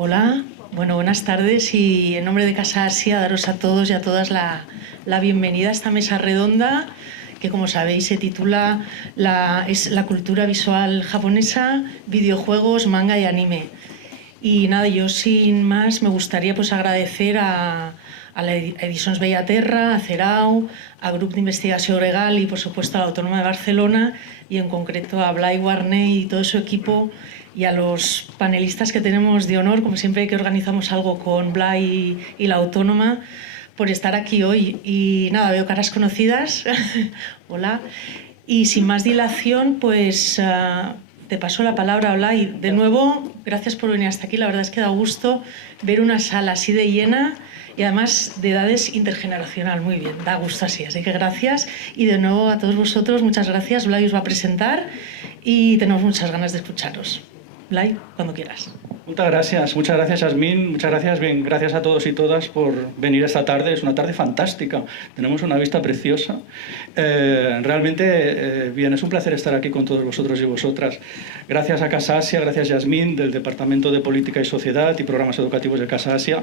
Hola, bueno, buenas tardes y en nombre de Casa Asia daros a todos y a todas la bienvenida a esta mesa redonda que, como sabéis, se titula es la cultura visual japonesa, videojuegos, manga y anime. Y nada, yo sin más me gustaría pues agradecer a la Edicions Bellaterra, a CERAU, a Grup d'Investigació Gregal y por supuesto a la Autónoma de Barcelona y en concreto a Blai Warney y todo su equipo y a los panelistas que tenemos de honor, como siempre que organizamos algo con Blai y la Autónoma, por estar aquí hoy. Y nada, veo caras conocidas. Hola. Y sin más dilación, pues te paso la palabra, Blai. De nuevo, gracias por venir hasta aquí. La verdad es que da gusto ver una sala así de llena y además de edades intergeneracional. Muy bien, da gusto así. Así que gracias. Y de nuevo a todos vosotros, muchas gracias. Blai os va a presentar y tenemos muchas ganas de escucharos. Blai, cuando quieras. Muchas gracias Yasmín, muchas gracias, bien, gracias a todos y todas por venir esta tarde, es una tarde fantástica, tenemos una vista preciosa, realmente bien, es un placer estar aquí con todos vosotros y vosotras. Gracias a Casa Asia, gracias Yasmín del Departamento de Política y Sociedad y Programas Educativos de Casa Asia,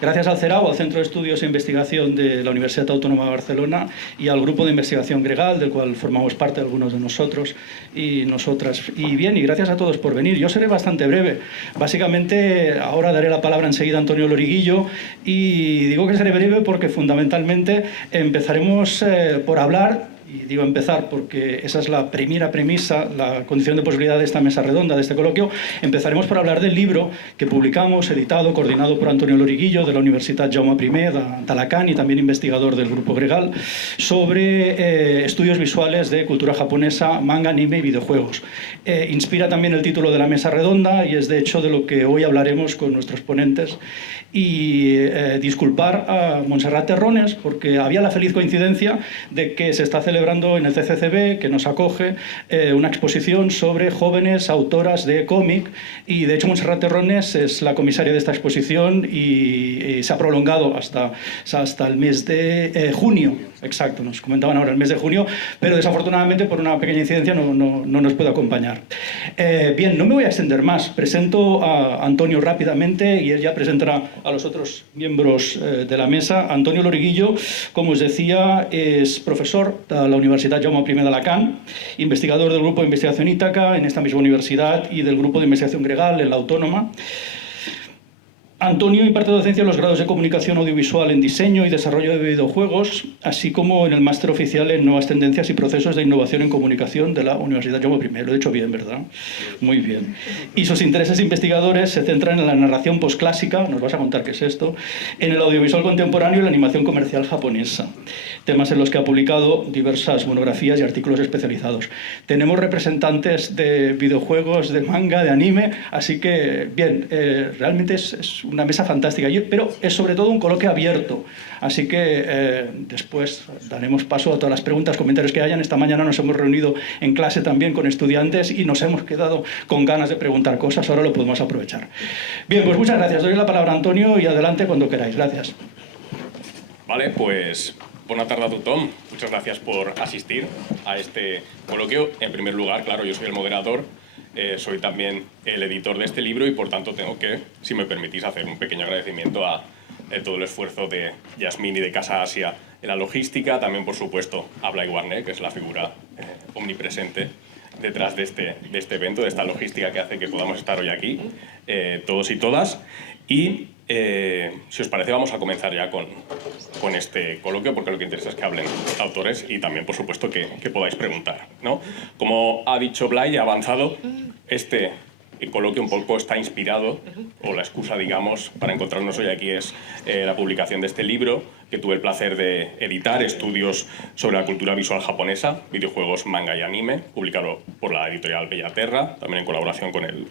gracias al CERAU, al Centro de Estudios e Investigación de la Universidad Autónoma de Barcelona y al Grupo de Investigación Gregal, del cual formamos parte algunos de nosotros y nosotras. Y bien, y gracias a todos por venir, yo seré bastante breve, básicamente ahora daré la palabra enseguida a Antonio Loriguillo y digo que seré breve porque fundamentalmente empezaremos por hablar, y digo empezar porque esa es la primera premisa, la condición de posibilidad de esta mesa redonda, de este coloquio, empezaremos por hablar del libro que publicamos, editado, coordinado por Antonio Loriguillo de la Universitat Jaume I d'Alacant y también investigador del Grupo Gregal, sobre estudios visuales de cultura japonesa, manga, anime y videojuegos. Inspira también el título de la mesa redonda y es de hecho de lo que hoy hablaremos con nuestros ponentes. Y disculpar a Montserrat Terrones porque había la feliz coincidencia de que se está celebrando en el CCCB, que nos acoge, una exposición sobre jóvenes autoras de cómic y de hecho Montserrat Terrones es la comisaria de esta exposición y se ha prolongado hasta el mes de junio, exacto, nos comentaban ahora el mes de junio, pero desafortunadamente por una pequeña incidencia no nos puede acompañar. Bien, no me voy a extender más, presento a Antonio rápidamente y él ya presentará a los otros miembros de la mesa. Antonio Loriguillo, como os decía, es profesor de la Universitat Jaume I d'Alacant, investigador del Grupo de Investigación Ítaca en esta misma universidad y del Grupo de Investigación Gregal en la Autónoma. Antonio imparte docencia en los grados de Comunicación Audiovisual en Diseño y Desarrollo de Videojuegos, así como en el máster oficial en Nuevas Tendencias y Procesos de Innovación en Comunicación de la Universidad Jaume I. Lo he dicho bien, ¿verdad? Muy bien. Y sus intereses investigadores se centran en la narración posclásica, nos vas a contar qué es esto, en el audiovisual contemporáneo y la animación comercial japonesa, temas en los que ha publicado diversas monografías y artículos especializados. Tenemos representantes de videojuegos, de manga, de anime, así que, bien, realmente es una mesa fantástica, pero es sobre todo un coloquio abierto, así que después daremos paso a todas las preguntas, comentarios que hayan. Esta mañana nos hemos reunido en clase también con estudiantes y nos hemos quedado con ganas de preguntar cosas, ahora lo podemos aprovechar. Bien, pues muchas gracias, doy la palabra a Antonio y adelante cuando queráis, gracias. Vale, pues buena tarde a tothom, muchas gracias por asistir a este coloquio. En primer lugar, claro, yo soy el moderador, soy también el editor de este libro y por tanto tengo que, si me permitís, hacer un pequeño agradecimiento a todo el esfuerzo de Yasmín y de Casa Asia en la logística, también por supuesto a Blai Warney, que es la figura omnipresente detrás de este evento, de esta logística que hace que podamos estar hoy aquí, todos y todas. Y si os parece vamos a comenzar ya con este coloquio, porque lo que interesa es que hablen autores y también, por supuesto, que podáis preguntar, ¿no? Como ha dicho Blai, ha avanzado, este coloquio un poco está inspirado, o la excusa, digamos, para encontrarnos hoy aquí es la publicación de este libro que tuve el placer de editar, Estudios sobre la cultura visual japonesa, videojuegos, manga y anime, publicado por la editorial Bellaterra, también en colaboración con el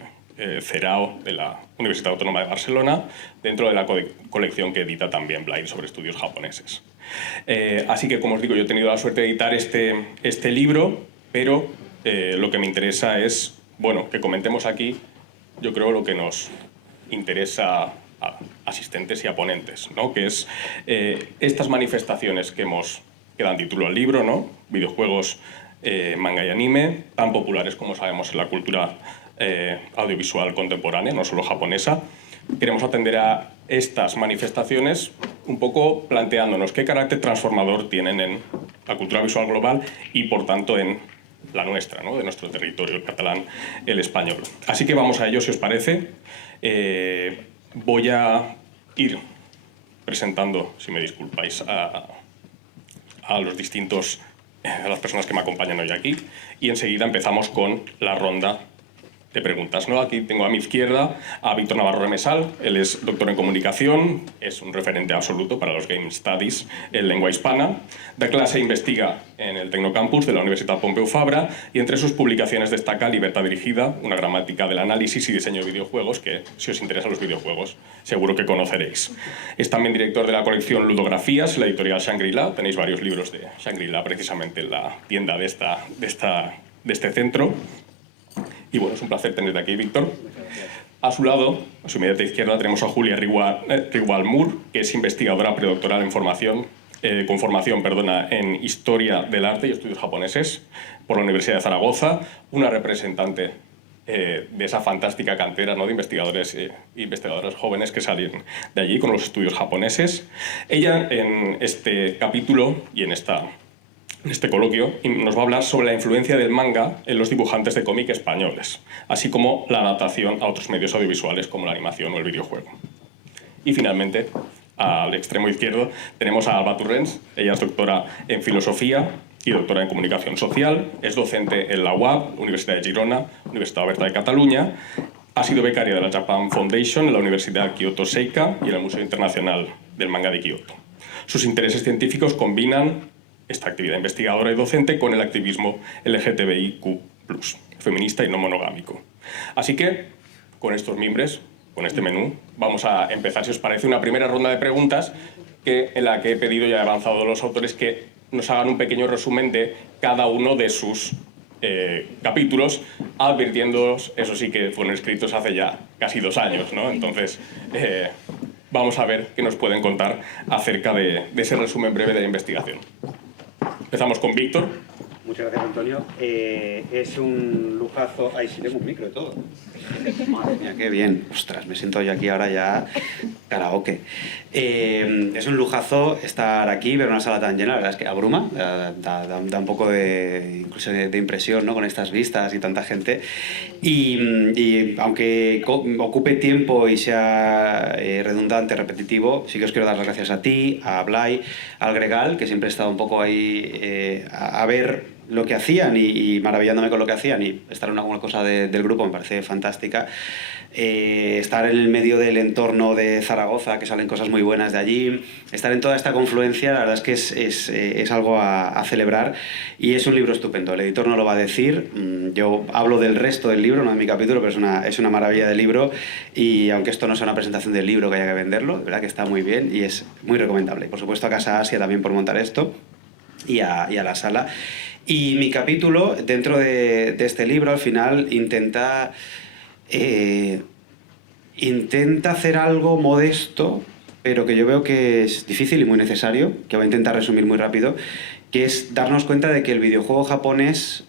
CERAU de la Universidad Autónoma de Barcelona, dentro de la colección que edita también Blai sobre estudios japoneses. Así que, como os digo, yo he tenido la suerte de editar este libro, pero lo que me interesa es, bueno, que comentemos aquí, yo creo, lo que nos interesa a asistentes y a ponentes, ¿no? Que es estas manifestaciones que dan título al libro, ¿no? Videojuegos, manga y anime, tan populares como sabemos en la cultura audiovisual contemporánea, no solo japonesa, queremos atender a estas manifestaciones un poco planteándonos qué carácter transformador tienen en la cultura visual global y, por tanto, en la nuestra, ¿no? De nuestro territorio, el catalán, el español. Así que vamos a ello, si os parece. Voy a ir presentando, si me disculpáis, a los distintos, a las personas que me acompañan hoy aquí, y enseguida empezamos con la ronda de preguntas, ¿no? Aquí tengo a mi izquierda a Víctor Navarro Remesal. Él es doctor en comunicación, es un referente absoluto para los Game Studies en lengua hispana. Da clase e investiga en el Tecnocampus de la Universitat Pompeu Fabra y entre sus publicaciones destaca Libertad dirigida, una gramática del análisis y diseño de videojuegos que, si os interesan los videojuegos, seguro que conoceréis. Es también director de la colección Ludografías, la editorial Shangri-La. Tenéis varios libros de Shangri-La precisamente en la tienda de este centro. Y bueno, es un placer tenerte aquí, Víctor. A su lado, a su inmediata izquierda, tenemos a Julia Rigual Moore, que es investigadora predoctoral en formación en Historia del Arte y Estudios Japoneses por la Universidad de Zaragoza, una representante de esa fantástica cantera, ¿no?, de investigadores e investigadoras jóvenes que salen de allí con los estudios japoneses. Ella, en este capítulo y en este coloquio, nos va a hablar sobre la influencia del manga en los dibujantes de cómic españoles, así como la adaptación a otros medios audiovisuales como la animación o el videojuego. Y finalmente, al extremo izquierdo, tenemos a Alba Torrents. Ella es doctora en filosofía y doctora en comunicación social, es docente en la UAB, Universidad de Girona, Universitat Oberta de Cataluña, ha sido becaria de la Japan Foundation en la Universidad Kyoto Seika y en el Museo Internacional del Manga de Kioto. Sus intereses científicos combinan esta actividad investigadora y docente con el activismo LGTBIQ+, feminista y no monogámico. Así que, con estos mimbres, con este menú, vamos a empezar, si os parece, una primera ronda de preguntas en la que he pedido y he avanzado a los autores que nos hagan un pequeño resumen de cada uno de sus capítulos, advirtiéndoos, eso sí que fueron escritos hace ya casi 2 años, ¿no? Entonces, vamos a ver qué nos pueden contar acerca de ese resumen breve de la investigación. Empezamos con Víctor. Muchas gracias, Antonio. Es un lujazo... Ay, sí, tengo un micro y todo. Madre mía, qué bien. Ostras, me siento yo aquí ahora ya karaoke. Es un lujazo estar aquí, ver una sala tan llena. La verdad es que abruma, da un poco incluso de impresión, ¿no?, con estas vistas y tanta gente. Y aunque ocupe tiempo y sea redundante, repetitivo, sí que os quiero dar las gracias a ti, a Blay, al Gregal, que siempre he estado un poco ahí a ver lo que hacían y maravillándome con lo que hacían, y estar en alguna cosa del grupo me parece fantástica. Estar en el medio del entorno de Zaragoza, que salen cosas muy buenas de allí, estar en toda esta confluencia, la verdad es que es algo a celebrar, y es un libro estupendo. El editor no lo va a decir, yo hablo del resto del libro, no de mi capítulo, pero es una maravilla de libro, y aunque esto no sea una presentación del libro que haya que venderlo, de verdad que está muy bien y es muy recomendable. Por supuesto a Casa Asia también por montar esto, y a la sala. Y mi capítulo, dentro de este libro, al final intenta hacer algo modesto, pero que yo veo que es difícil y muy necesario, que voy a intentar resumir muy rápido, que es darnos cuenta de que el videojuego japonés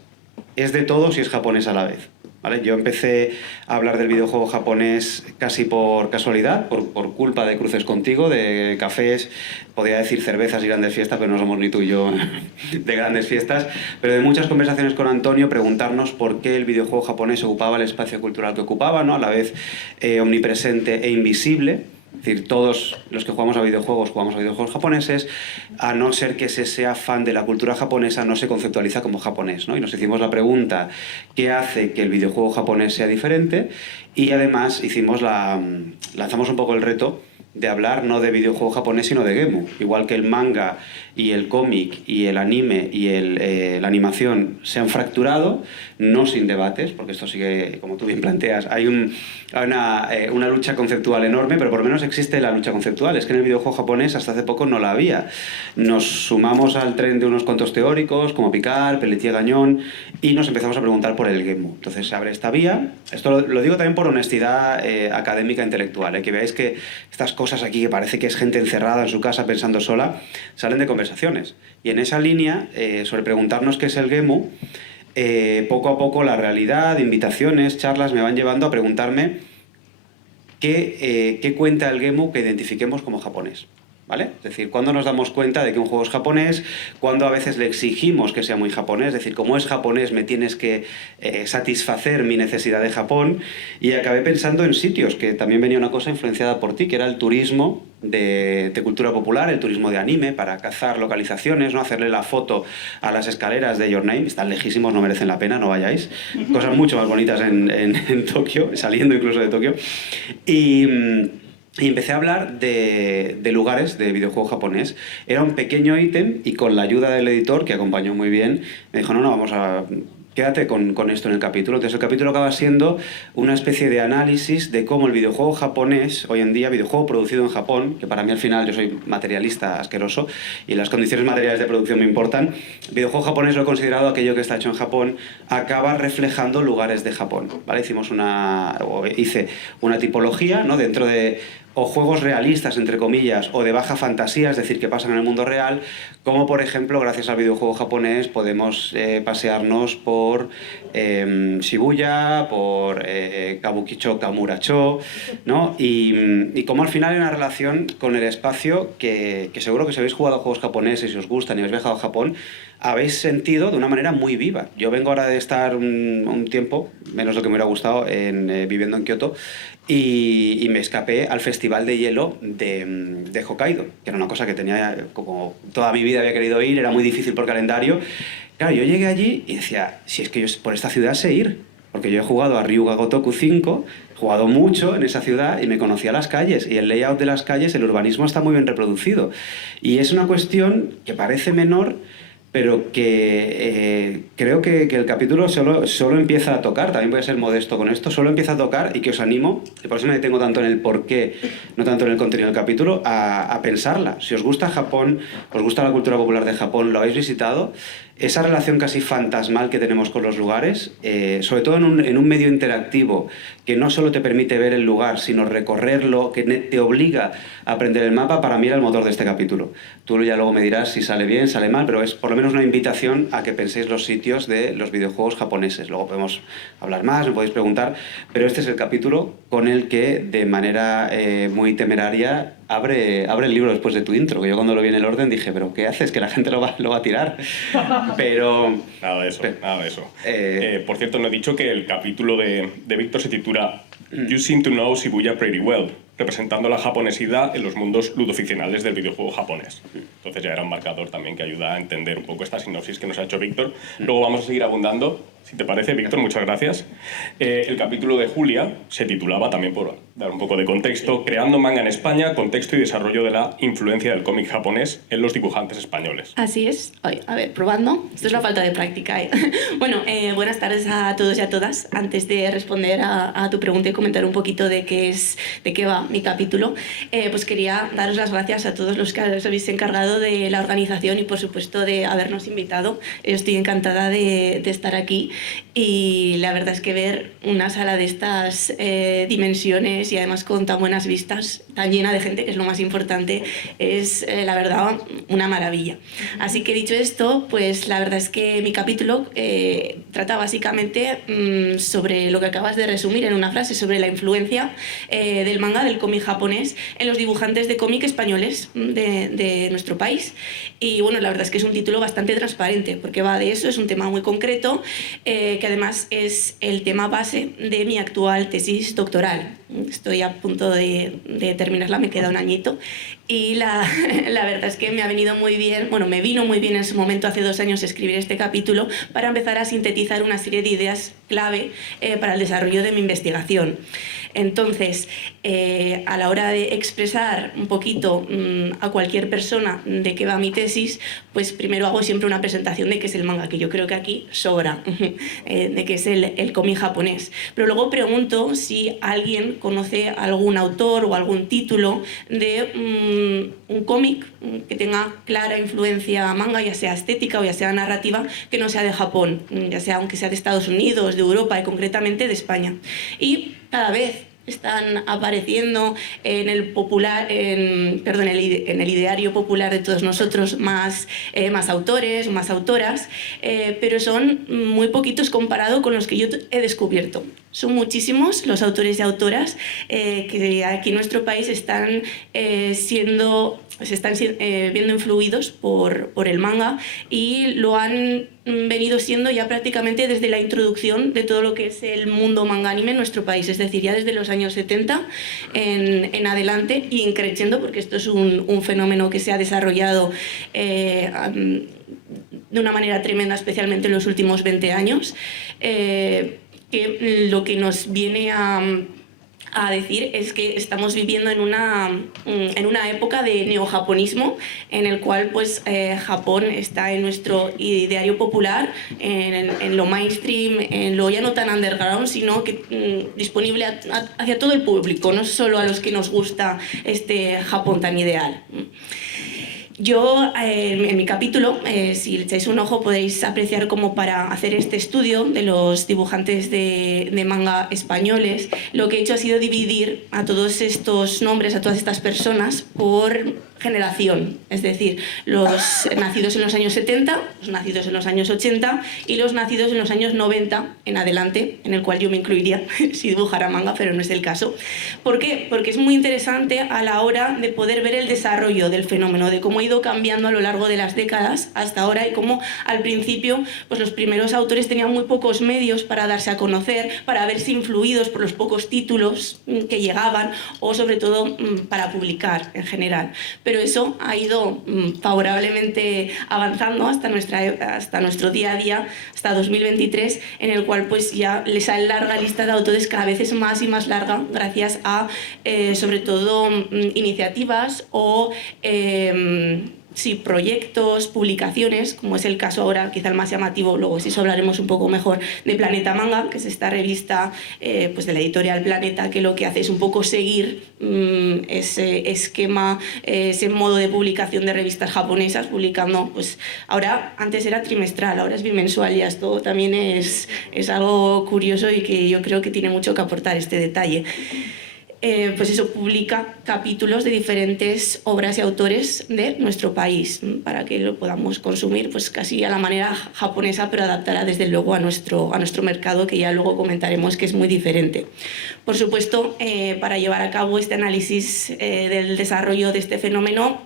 es de todos y es japonés a la vez, ¿vale? Yo empecé a hablar del videojuego japonés casi por casualidad, por culpa de cruces contigo, de cafés, podría decir cervezas y grandes fiestas, pero no somos ni tú y yo de grandes fiestas, pero de muchas conversaciones con Antonio, preguntarnos por qué el videojuego japonés ocupaba el espacio cultural que ocupaba, ¿no?, a la vez omnipresente e invisible. Es decir, todos los que jugamos a videojuegos japoneses, a no ser que se sea fan de la cultura japonesa, no se conceptualiza como japonés, ¿no? Y nos hicimos la pregunta, ¿qué hace que el videojuego japonés sea diferente? Y además lanzamos un poco el reto de hablar no de videojuego japonés, sino de gemu. Igual que el manga y el cómic y el anime y la animación se han fracturado, no sin debates, porque esto sigue, como tú bien planteas, hay una lucha conceptual enorme, pero por lo menos existe la lucha conceptual. Es que en el videojuego japonés hasta hace poco no la había. Nos sumamos al tren de unos cuantos teóricos, como Picard, Pelletier, Gagnon, y nos empezamos a preguntar por el gemu. Entonces se abre esta vía. Esto lo digo también por honestidad académica e intelectual, que veáis que estas cosas aquí, que parece que es gente encerrada en su casa pensando sola, salen de conversaciones. Y en esa línea, sobre preguntarnos qué es el gemu, poco a poco la realidad, invitaciones, charlas me van llevando a preguntarme qué cuenta el Gemu que identifiquemos como japonés. ¿Vale? Es decir, cuando nos damos cuenta de que un juego es japonés, cuando a veces le exigimos que sea muy japonés, es decir, como es japonés me tienes que satisfacer mi necesidad de Japón, y acabé pensando en sitios, que también venía una cosa influenciada por ti, que era el turismo de cultura popular, el turismo de anime, para cazar localizaciones, ¿no? Hacerle la foto a las escaleras de Your Name, están lejísimos, no merecen la pena, no vayáis, cosas mucho más bonitas en Tokio, saliendo incluso de Tokio, y empecé a hablar de lugares de videojuego japonés. Era un pequeño ítem y con la ayuda del editor, que acompañó muy bien, me dijo, no, vamos a... Quédate con esto en el capítulo. Entonces el capítulo acaba siendo una especie de análisis de cómo el videojuego japonés, hoy en día, videojuego producido en Japón, que para mí al final yo soy materialista asqueroso y las condiciones materiales de producción me importan, el videojuego japonés lo he considerado aquello que está hecho en Japón, acaba reflejando lugares de Japón, ¿vale? Hice una tipología, ¿no? Dentro de o juegos realistas, entre comillas, o de baja fantasía, es decir, que pasan en el mundo real, como por ejemplo, gracias al videojuego japonés, podemos pasearnos por Shibuya, por Kabukicho, Kamuracho, ¿no? Y como al final hay una relación con el espacio que seguro que si habéis jugado a juegos japoneses y os gustan y habéis viajado a Japón, habéis sentido de una manera muy viva. Yo vengo ahora de estar un tiempo, menos lo que me hubiera gustado, viviendo en Kioto, y me escapé al festival de hielo de Hokkaido, que era una cosa que tenía, como toda mi vida había querido ir, era muy difícil por calendario. Claro, yo llegué allí y decía, si es que yo por esta ciudad sé ir, porque yo he jugado a Ryuga Gotoku 5, he jugado mucho en esa ciudad y me conocía las calles, y el layout de las calles, el urbanismo está muy bien reproducido. Y es una cuestión que parece menor, pero que creo que el capítulo solo empieza a tocar, también voy a ser modesto con esto, solo empieza a tocar, y que os animo, y por eso me detengo tanto en el porqué, no tanto en el contenido del capítulo, a pensarla. Si os gusta Japón, os gusta la cultura popular de Japón, lo habéis visitado, esa relación casi fantasmal que tenemos con los lugares, sobre todo en un medio interactivo que no solo te permite ver el lugar, sino recorrerlo, que te obliga a aprender el mapa, para mí era el motor de este capítulo. Tú ya luego me dirás si sale bien, sale mal, pero es por lo menos una invitación a que penséis los sitios de los videojuegos japoneses. Luego podemos hablar más, me podéis preguntar, pero este es el capítulo con el que, de manera muy temeraria, abre el libro después de tu intro, que yo cuando lo vi en el orden dije, ¿pero qué haces? Que la gente lo va a tirar. Pero... Nada de eso, nada de eso. Por cierto, no he dicho que el capítulo de Víctor se titula You Seem to Know Shibuya Pretty Well, representando la japonesidad en los mundos ludoficcionales del videojuego japonés. Entonces ya era un marcador también que ayuda a entender un poco esta sinopsis que nos ha hecho Víctor. Luego vamos a seguir abundando, si te parece, Víctor, muchas gracias. El capítulo de Julia se titulaba, también por dar un poco de contexto, Creando manga en España, contexto y desarrollo de la influencia del cómic japonés en los dibujantes españoles. Así es. A ver, probando. Esto es la falta de práctica, ¿eh? Bueno, buenas tardes a todos y a todas. Antes de responder a tu pregunta y comentar un poquito de qué va mi capítulo, pues quería daros las gracias a todos los que os habéis encargado de la organización y, por supuesto, de habernos invitado. Yo estoy encantada de estar aquí, y la verdad es que ver una sala de estas dimensiones y además con tan buenas vistas, tan llena de gente, que es lo más importante, es la verdad una maravilla. Así que, dicho esto, pues la verdad es que mi capítulo trata básicamente sobre lo que acabas de resumir en una frase, sobre la influencia del manga, del cómic japonés, en los dibujantes de cómic españoles de nuestro país. Y bueno, la verdad es que es un título bastante transparente, porque va de eso, es un tema muy concreto, que además es el tema base de mi actual tesis doctoral. Estoy a punto de terminarla, me queda un añito, y la verdad es que me vino muy bien en su momento, hace 2 años, escribir este capítulo para empezar a sintetizar una serie de ideas clave para el desarrollo de mi investigación. Entonces, a la hora de expresar un poquito a cualquier persona de qué va mi tesis, pues primero hago siempre una presentación de qué es el manga, que yo creo que aquí sobra, de qué es el cómic japonés. Pero luego pregunto si alguien conoce algún autor o algún título de un cómic que tenga clara influencia manga, ya sea estética o ya sea narrativa, que no sea de Japón, ya sea aunque sea de Estados Unidos, de Europa y concretamente de España. Y cada vez están apareciendo en el ideario popular de todos nosotros más autores, más autoras, pero son muy poquitos comparado con los que yo he descubierto. Son muchísimos los autores y autoras que aquí en nuestro país están viendo influidos por el manga, y lo han venido siendo ya prácticamente desde la introducción de todo lo que es el mundo manga anime en nuestro país, es decir, ya desde los años 70 en adelante, y increciendo, porque esto es un fenómeno que se ha desarrollado de una manera tremenda, especialmente en los últimos 20 años, que lo que nos viene a decir es que estamos viviendo en una época de neojaponismo, en el cual pues Japón está en nuestro ideario popular, en lo mainstream, en lo ya no tan underground, sino que disponible hacia todo el público, no solo a los que nos gusta este Japón tan ideal. Yo, en mi capítulo, si le echáis un ojo, podéis apreciar cómo, para hacer este estudio de los dibujantes de manga españoles, lo que he hecho ha sido dividir a todos estos nombres, a todas estas personas, por generación, es decir, los nacidos en los años 70, los nacidos en los años 80 y los nacidos en los años 90 en adelante, en el cual yo me incluiría si dibujara manga, pero no es el caso. ¿Por qué? Porque es muy interesante a la hora de poder ver el desarrollo del fenómeno, de cómo ha ido cambiando a lo largo de las décadas hasta ahora, y cómo al principio pues los primeros autores tenían muy pocos medios para darse a conocer, para verse influidos por los pocos títulos que llegaban, o sobre todo para publicar en general. Pero eso ha ido favorablemente avanzando hasta nuestro día a día, hasta 2023, en el cual pues ya les sale larga lista de autores, cada vez es más y más larga, gracias a sobre todo iniciativas o proyectos, publicaciones, como es el caso ahora, quizá el más llamativo, luego si eso hablaremos un poco mejor, de Planeta Manga, que es esta revista pues de la editorial Planeta, que lo que hace es un poco seguir ese esquema, ese modo de publicación de revistas japonesas, publicando, pues ahora, antes era trimestral, ahora es bimensual, y esto también es algo curioso y que yo creo que tiene mucho que aportar este detalle. Pues eso, publica capítulos de diferentes obras y autores de nuestro país, para que lo podamos consumir pues casi a la manera japonesa, pero adaptada desde luego a nuestro mercado, que ya luego comentaremos que es muy diferente. Por supuesto, para llevar a cabo este análisis del desarrollo de este fenómeno,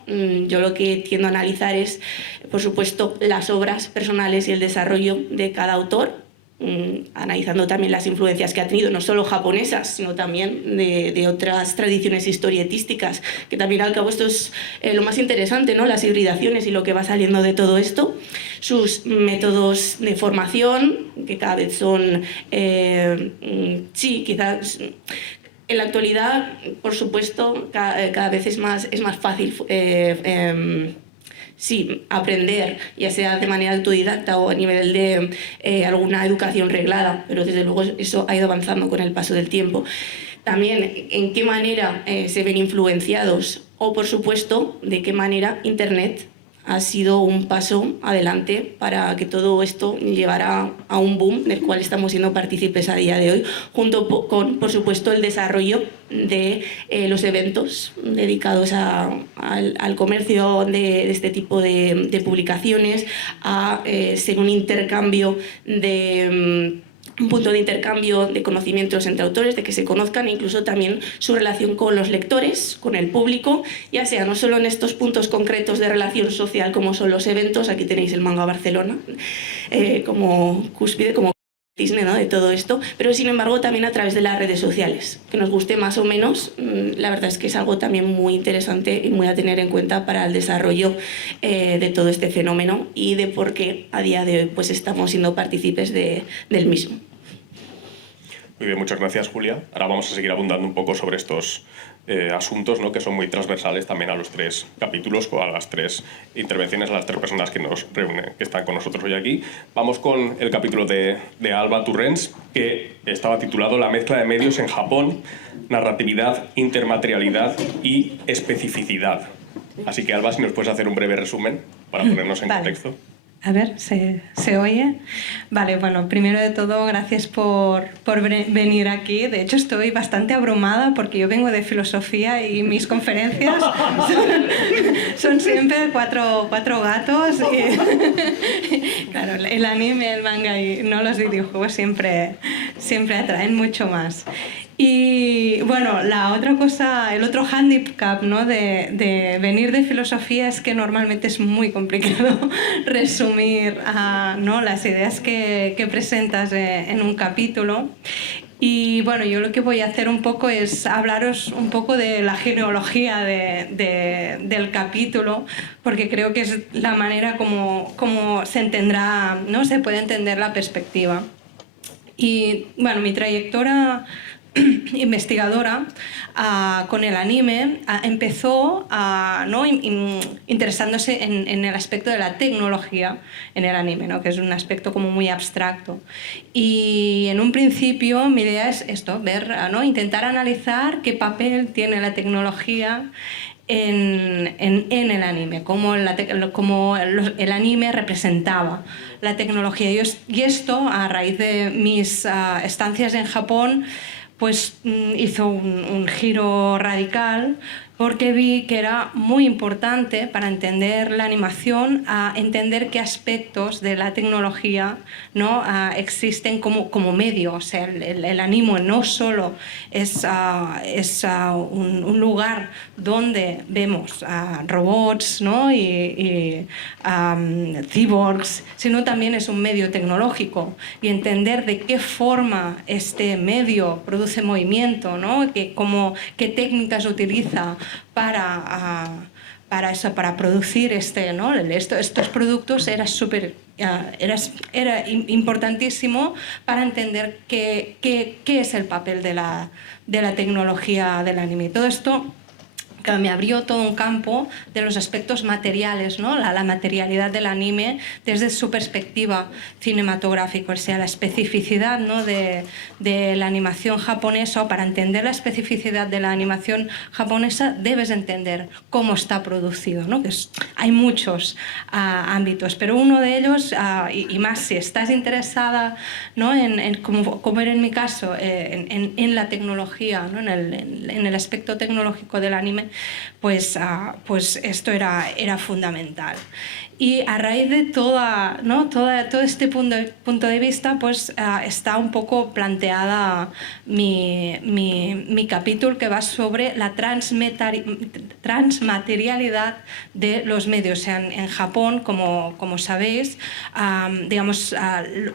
yo lo que tiendo a analizar es, por supuesto, las obras personales y el desarrollo de cada autor, analizando también las influencias que ha tenido, no solo japonesas, sino también de otras tradiciones historietísticas, que también al cabo esto es lo más interesante, ¿no? Las hibridaciones y lo que va saliendo de todo esto, sus métodos de formación, que cada vez son, quizás en la actualidad, por supuesto, cada vez es más fácil aprender, ya sea de manera autodidacta o a nivel de alguna educación reglada, pero desde luego eso ha ido avanzando con el paso del tiempo. También en qué manera se ven influenciados, o por supuesto de qué manera Internet ha sido un paso adelante para que todo esto llevara a un boom del cual estamos siendo partícipes a día de hoy, junto con, por supuesto, el desarrollo de los eventos dedicados al comercio de este tipo de publicaciones, a ser un intercambio un punto de intercambio de conocimientos entre autores, de que se conozcan, e incluso también su relación con los lectores, con el público, ya sea no solo en estos puntos concretos de relación social como son los eventos, aquí tenéis el Manga Barcelona como cúspide, como cisne, ¿no?, de todo esto, pero sin embargo también a través de las redes sociales, que nos guste más o menos, la verdad es que es algo también muy interesante y muy a tener en cuenta para el desarrollo de todo este fenómeno, y de por qué a día de hoy pues estamos siendo partícipes del mismo. Muy bien, muchas gracias, Julia. Ahora vamos a seguir abundando un poco sobre estos asuntos, ¿no?, que son muy transversales también a los tres capítulos, a las tres intervenciones, a las tres personas que nos reúnen, que están con nosotros hoy aquí. Vamos con el capítulo de Alba Turrens, que estaba titulado La mezcla de medios en Japón, narratividad, intermaterialidad y especificidad. Así que, Alba, si nos puedes hacer un breve resumen para ponernos en contexto. A ver, ¿se oye? Vale, bueno, primero de todo, gracias por venir aquí. De hecho, estoy bastante abrumada porque yo vengo de filosofía y mis conferencias son siempre cuatro gatos. Y, claro, el anime, el manga y no los videojuegos siempre atraen mucho más. Y bueno, la otra cosa, el otro hándicap, ¿no?, de venir de filosofía es que normalmente es muy complicado resumir ¿no?, las ideas que presentas en un capítulo. Y bueno, yo lo que voy a hacer un poco es hablaros un poco de la genealogía del capítulo, porque creo que es la manera como se entenderá, ¿no?, se puede entender la perspectiva. Y bueno, mi trayectoria investigadora con el anime empezó ¿no?, interesándose en el aspecto de la tecnología en el anime, ¿no?, que es un aspecto como muy abstracto. Y en un principio mi idea es esto, ver, ¿no?, intentar analizar qué papel tiene la tecnología en el anime, cómo el anime representaba la tecnología. Y esto, a raíz de mis estancias en Japón, pues hizo un giro radical, porque vi que era muy importante para entender la animación, entender qué aspectos de la tecnología, ¿no?, existen como medio. O sea, el anime no solo es un lugar donde vemos robots, ¿no?, y cyborgs, sino también es un medio tecnológico, y entender de qué forma este medio produce movimiento, ¿no?, qué técnicas utiliza para producir ¿no?, estos productos era importantísimo para entender qué es el papel de la tecnología del anime. Todo esto que me abrió todo un campo de los aspectos materiales, ¿no?, la materialidad del anime desde su perspectiva cinematográfica, o sea, la especificidad, ¿no?, de la animación japonesa. O para entender la especificidad de la animación japonesa debes entender cómo está producido, ¿no?, hay muchos ámbitos, pero uno de ellos, y más si estás interesada, ¿no?, como era en mi caso, en la tecnología, ¿no?, en el aspecto tecnológico del anime, pues esto era fundamental. Y a raíz de todo este punto de vista, pues está un poco planteada mi capítulo, que va sobre la transmaterialidad de los medios. O sea, en Japón, como sabéis, digamos,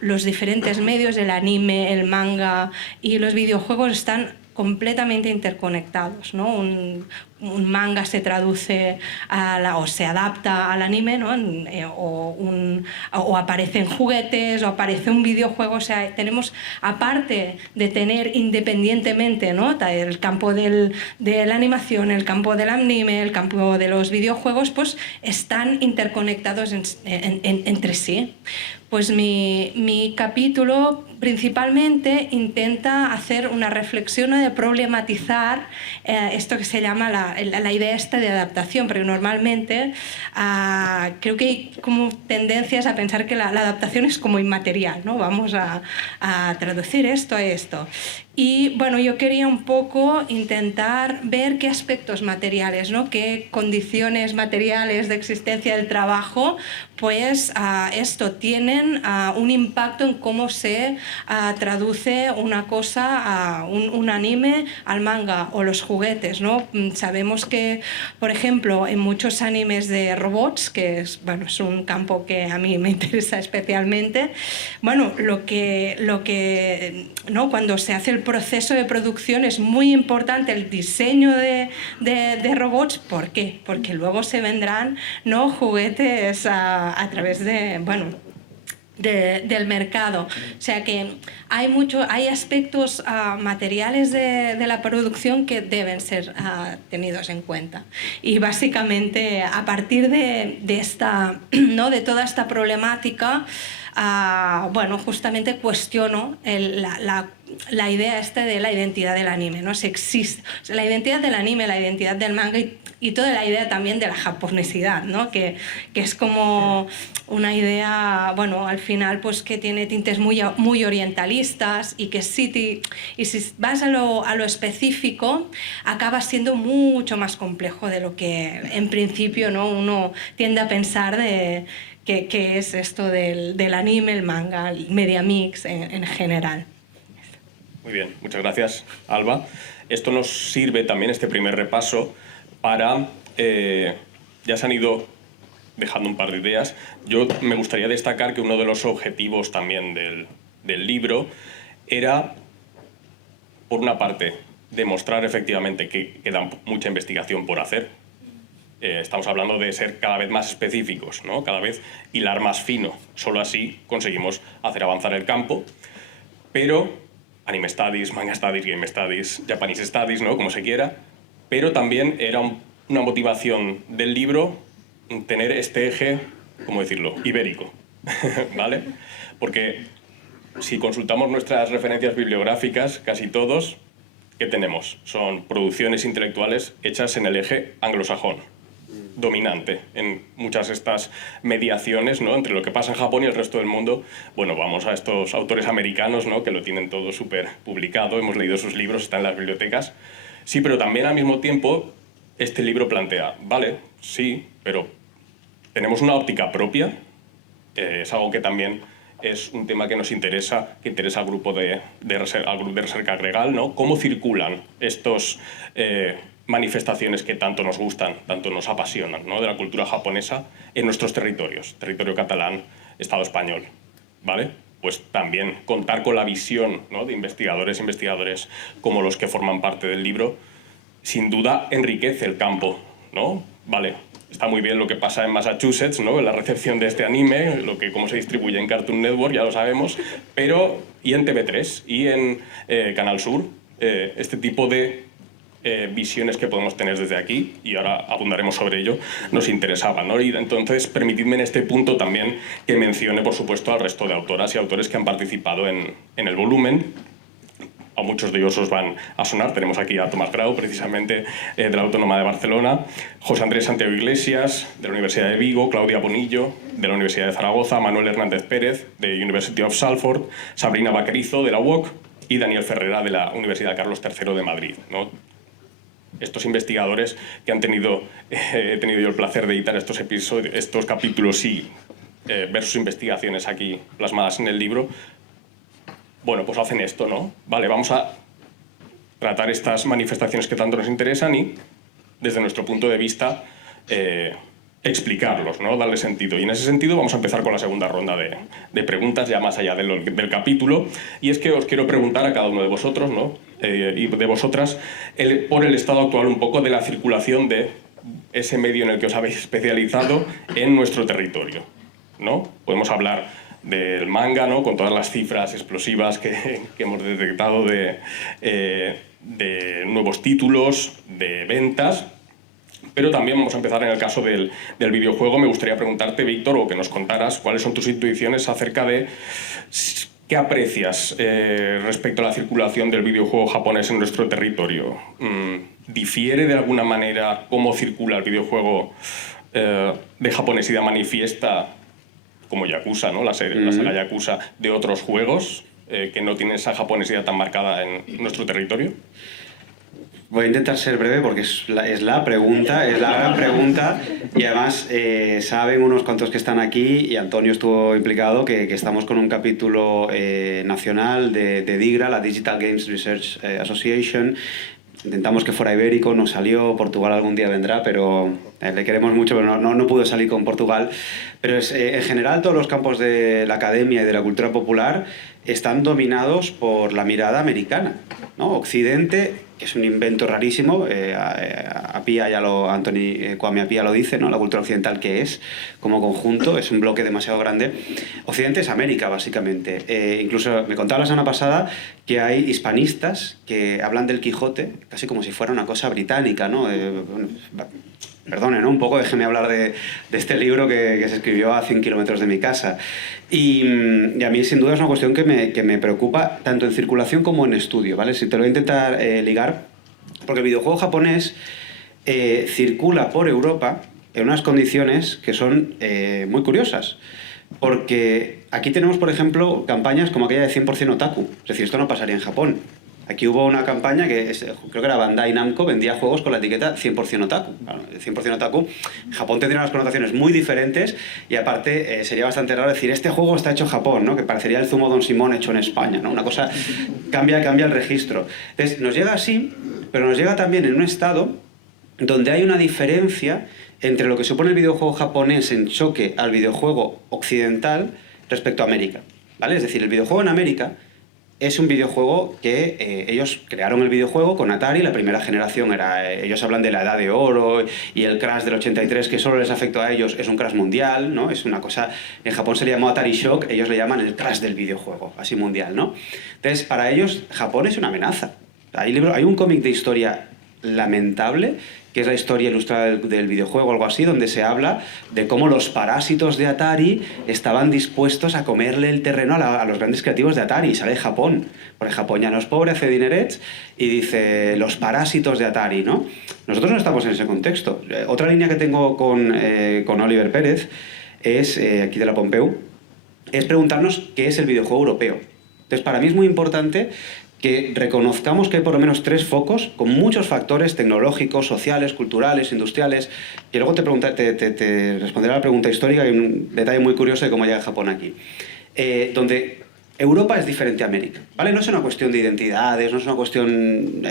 los diferentes medios, el anime, el manga y los videojuegos están completamente interconectados, ¿no? Un manga se traduce o se adapta al anime, ¿no?, o aparecen juguetes, o aparece un videojuego. O sea, tenemos, aparte de tener independientemente, ¿no?, el campo de la animación, el campo del anime, el campo de los videojuegos, pues están interconectados entre sí. Pues mi capítulo principalmente intenta hacer una reflexión de problematizar esto que se llama la idea esta de adaptación, porque normalmente creo que hay como tendencias a pensar que la adaptación es como inmaterial, ¿no? Vamos a traducir esto a esto. Y bueno, yo quería un poco intentar ver qué aspectos materiales, ¿no?, qué condiciones materiales de existencia del trabajo, pues esto tienen un impacto en cómo se traduce una cosa, un anime al manga o los juguetes, ¿no? Sabemos que, por ejemplo, en muchos animes de robots, que es un campo que a mí me interesa especialmente, bueno, ¿no?, cuando se hace el proceso de producción es muy importante el diseño de robots. ¿Por qué? Porque luego se vendrán, ¿no?, juguetes a través del mercado. O sea que hay aspectos materiales de la producción que deben ser tenidos en cuenta. Y básicamente, a partir de esta, ¿no?, de toda esta problemática, bueno, justamente cuestiono la idea de la identidad del anime, ¿no? Si existe, o sea, la identidad del anime, la identidad del manga y toda la idea también de la japonesidad, ¿no? Que es como una idea, bueno, al final pues que tiene tintes muy orientalistas y que si vas a lo específico acaba siendo mucho más complejo de lo que en principio, ¿no? Uno tiende a pensar de qué es esto del anime, el manga, el media mix en general. Muy bien, muchas gracias, Alba. Esto nos sirve también, este primer repaso, para... ya se han ido dejando un par de ideas. Yo me gustaría destacar que uno de los objetivos también del libro era, por una parte, demostrar efectivamente que queda mucha investigación por hacer. Estamos hablando de ser cada vez más específicos, ¿no? Cada vez hilar más fino. Solo así conseguimos hacer avanzar el campo. Pero Anime Studies, Manga Studies, Game Studies, Japanese Studies, ¿no? Como se quiera. Pero también era una motivación del libro tener este eje, ¿cómo decirlo?, ibérico, ¿vale? Porque si consultamos nuestras referencias bibliográficas, casi todos, ¿qué tenemos? Son producciones intelectuales hechas en el eje anglosajón, dominante en muchas de estas mediaciones, ¿no?, entre lo que pasa en Japón y el resto del mundo. Bueno, vamos a estos autores americanos, ¿no?, que lo tienen todo súper publicado, hemos leído sus libros, están en las bibliotecas. Sí, pero también al mismo tiempo este libro plantea, vale, sí, pero tenemos una óptica propia, es algo que también es un tema que nos interesa, que interesa al grupo de recerca gregal, ¿no? Cómo circulan estos manifestaciones que tanto nos gustan, tanto nos apasionan, ¿no?, de la cultura japonesa en nuestros territorios, territorio catalán, Estado español, ¿vale? Pues también contar con la visión, ¿no?, de investigadores como los que forman parte del libro, sin duda enriquece el campo, ¿no? Vale, está muy bien lo que pasa en Massachusetts, ¿no?, en la recepción de este anime, cómo se distribuye en Cartoon Network, ya lo sabemos, pero y en TV3 y en Canal Sur, este tipo de visiones que podemos tener desde aquí, y ahora abundaremos sobre ello, nos interesaban, ¿no? Y entonces permitidme en este punto también que mencione, por supuesto, al resto de autoras y autores que han participado en el volumen. A muchos de ellos os van a sonar. Tenemos aquí a Tomás Grau, precisamente de la Autónoma de Barcelona, José Andrés Santiago Iglesias, de la Universidad de Vigo, Claudia Bonillo, de la Universidad de Zaragoza, Manuel Hernández Pérez, de University of Salford, Sabrina Vaquerizo, de la UOC, y Daniel Ferrera, de la Universidad Carlos III de Madrid, ¿no? Estos investigadores que he tenido yo el placer de editar estos capítulos y ver sus investigaciones aquí plasmadas en el libro, bueno, pues hacen esto, ¿no? Vale, vamos a tratar estas manifestaciones que tanto nos interesan y, desde nuestro punto de vista, explicarlos, ¿no?, darle sentido. Y en ese sentido vamos a empezar con la segunda ronda de preguntas, ya más allá del capítulo. Y es que os quiero preguntar a cada uno de vosotros, ¿no?, y de vosotras, por el estado actual un poco de la circulación de ese medio en el que os habéis especializado en nuestro territorio, ¿no? Podemos hablar del manga, ¿no?, con todas las cifras explosivas que hemos detectado de nuevos títulos, de ventas, pero también vamos a empezar en el caso del videojuego. Me gustaría preguntarte, Víctor, o que nos contaras cuáles son tus intuiciones acerca de qué aprecias respecto a la circulación del videojuego japonés en nuestro territorio. ¿Difiere de alguna manera cómo circula el videojuego de japonesidad manifiesta, como Yakuza, ¿no?, la saga Yakuza, de otros juegos que no tienen esa japonesidad tan marcada en nuestro territorio? Voy a intentar ser breve porque es la pregunta, es la gran pregunta, y además saben unos cuantos que están aquí, y Antonio estuvo implicado, que estamos con un capítulo nacional de DIGRA, la Digital Games Research Association. Intentamos que fuera ibérico, no salió. Portugal algún día vendrá, pero le queremos mucho, pero no pudo salir con Portugal. Pero en general todos los campos de la academia y de la cultura popular están dominados por la mirada americana, ¿no? Occidente, que es un invento rarísimo, Anthony Kwame Appiah lo dice, ¿no?, la cultura occidental que es, como conjunto, es un bloque demasiado grande. Occidente es América, básicamente. Incluso me contaba la semana pasada que hay hispanistas que hablan del Quijote casi como si fuera una cosa británica, ¿no? perdone, ¿no? Un poco déjeme hablar de este libro que se escribió a 100 kilómetros de mi casa. Y a mí, sin duda, es una cuestión que me preocupa tanto en circulación como en estudio, ¿vale? Si te lo voy a intentar ligar, porque el videojuego japonés circula por Europa en unas condiciones que son muy curiosas. Porque aquí tenemos, por ejemplo, campañas como aquella de 100% otaku. Es decir, esto no pasaría en Japón. Aquí hubo una campaña que creo que era Bandai Namco, vendía juegos con la etiqueta 100% otaku. Bueno, 100% otaku, en Japón tendría unas connotaciones muy diferentes y aparte sería bastante raro decir este juego está hecho en Japón, ¿no? Que parecería el zumo Don Simón hecho en España, ¿no? Una cosa cambia el registro. Entonces, nos llega así, pero nos llega también en un estado donde hay una diferencia entre lo que supone el videojuego japonés en choque al videojuego occidental respecto a América, ¿vale? Es decir, el videojuego en América es un videojuego que ellos crearon el videojuego con Atari, la primera generación ellos hablan de la edad de oro y el crash del 83 que solo les afectó a ellos, es un crash mundial, ¿no? Es una cosa, en Japón se le llamó Atari Shock, ellos le llaman el crash del videojuego, así mundial, ¿no? Entonces, para ellos, Japón es una amenaza. Hay un cómic de historia lamentable, que es la historia ilustrada del videojuego, algo así, donde se habla de cómo los parásitos de Atari estaban dispuestos a comerle el terreno a los grandes creativos de Atari. Y sale de Japón, porque Japón ya no es pobre, hace dinerets, y dice los parásitos de Atari, ¿no? Nosotros no estamos en ese contexto. Otra línea que tengo con Oliver Pérez es, aquí de la Pompeu, es preguntarnos qué es el videojuego europeo. Entonces, para mí es muy importante que reconozcamos que hay por lo menos 3 focos con muchos factores tecnológicos, sociales, culturales, industriales, y luego te responderé a la pregunta histórica y un detalle muy curioso de cómo llega Japón aquí. Donde Europa es diferente a América, ¿vale? No es una cuestión de identidades, no es una cuestión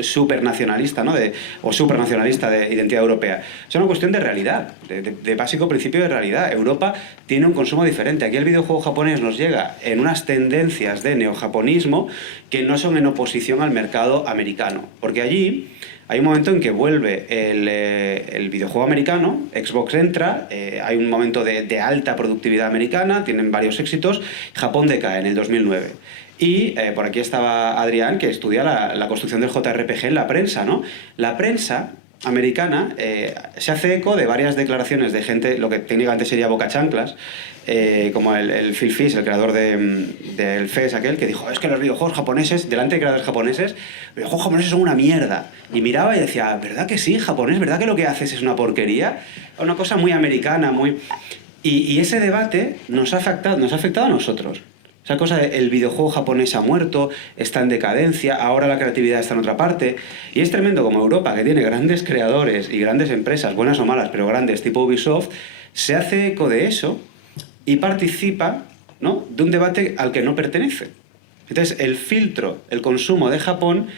supernacionalista, ¿no? O supranacionalista de identidad europea. Es una cuestión de realidad, de básico principio de realidad. Europa tiene un consumo diferente. Aquí el videojuego japonés nos llega en unas tendencias de neojaponismo que no son en oposición al mercado americano. Porque allí hay un momento en que vuelve el videojuego americano, Xbox entra, hay un momento de alta productividad americana, tienen varios éxitos, Japón decae en el 2009. Y por aquí estaba Adrián, que estudia la construcción del JRPG en la prensa, ¿no? La prensa americana se hace eco de varias declaraciones de gente, lo que técnicamente sería bocachanclas, como el Phil Fish, el creador del FES aquel, que dijo, es que los videojuegos japoneses, delante de creadores japoneses, los videojuegos japoneses son una mierda. Y miraba y decía, ¿verdad que sí, japonés? ¿Verdad que lo que haces es una porquería? Una cosa muy americana, muy... Y ese debate nos ha afectado a nosotros. Esa cosa de el videojuego japonés ha muerto, está en decadencia, ahora la creatividad está en otra parte. Y es tremendo como Europa, que tiene grandes creadores y grandes empresas, buenas o malas, pero grandes, tipo Ubisoft, se hace eco de eso y participa, ¿no?, de un debate al que no pertenece. Entonces, el filtro, el consumo de Japón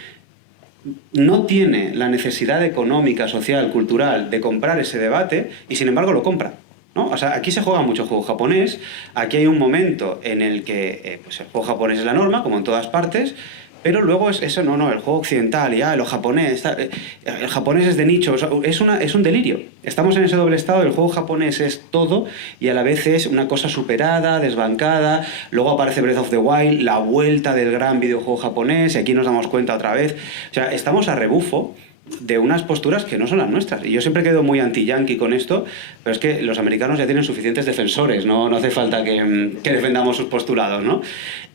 no tiene la necesidad económica, social, cultural de comprar ese debate y, sin embargo, lo compra, ¿no? O sea, aquí se juega mucho juego japonés, aquí hay un momento en el que pues el juego japonés es la norma, como en todas partes, pero luego es eso, no, el juego occidental, y lo japonés, el japonés es de nicho, es un delirio. Estamos en ese doble estado, el juego japonés es todo y a la vez es una cosa superada, desbancada, luego aparece Breath of the Wild, la vuelta del gran videojuego japonés, y aquí nos damos cuenta otra vez. O sea, estamos a rebufo de unas posturas que no son las nuestras. Y yo siempre quedo muy anti-yankee con esto, pero es que los americanos ya tienen suficientes defensores, no hace falta que defendamos sus postulados, ¿no?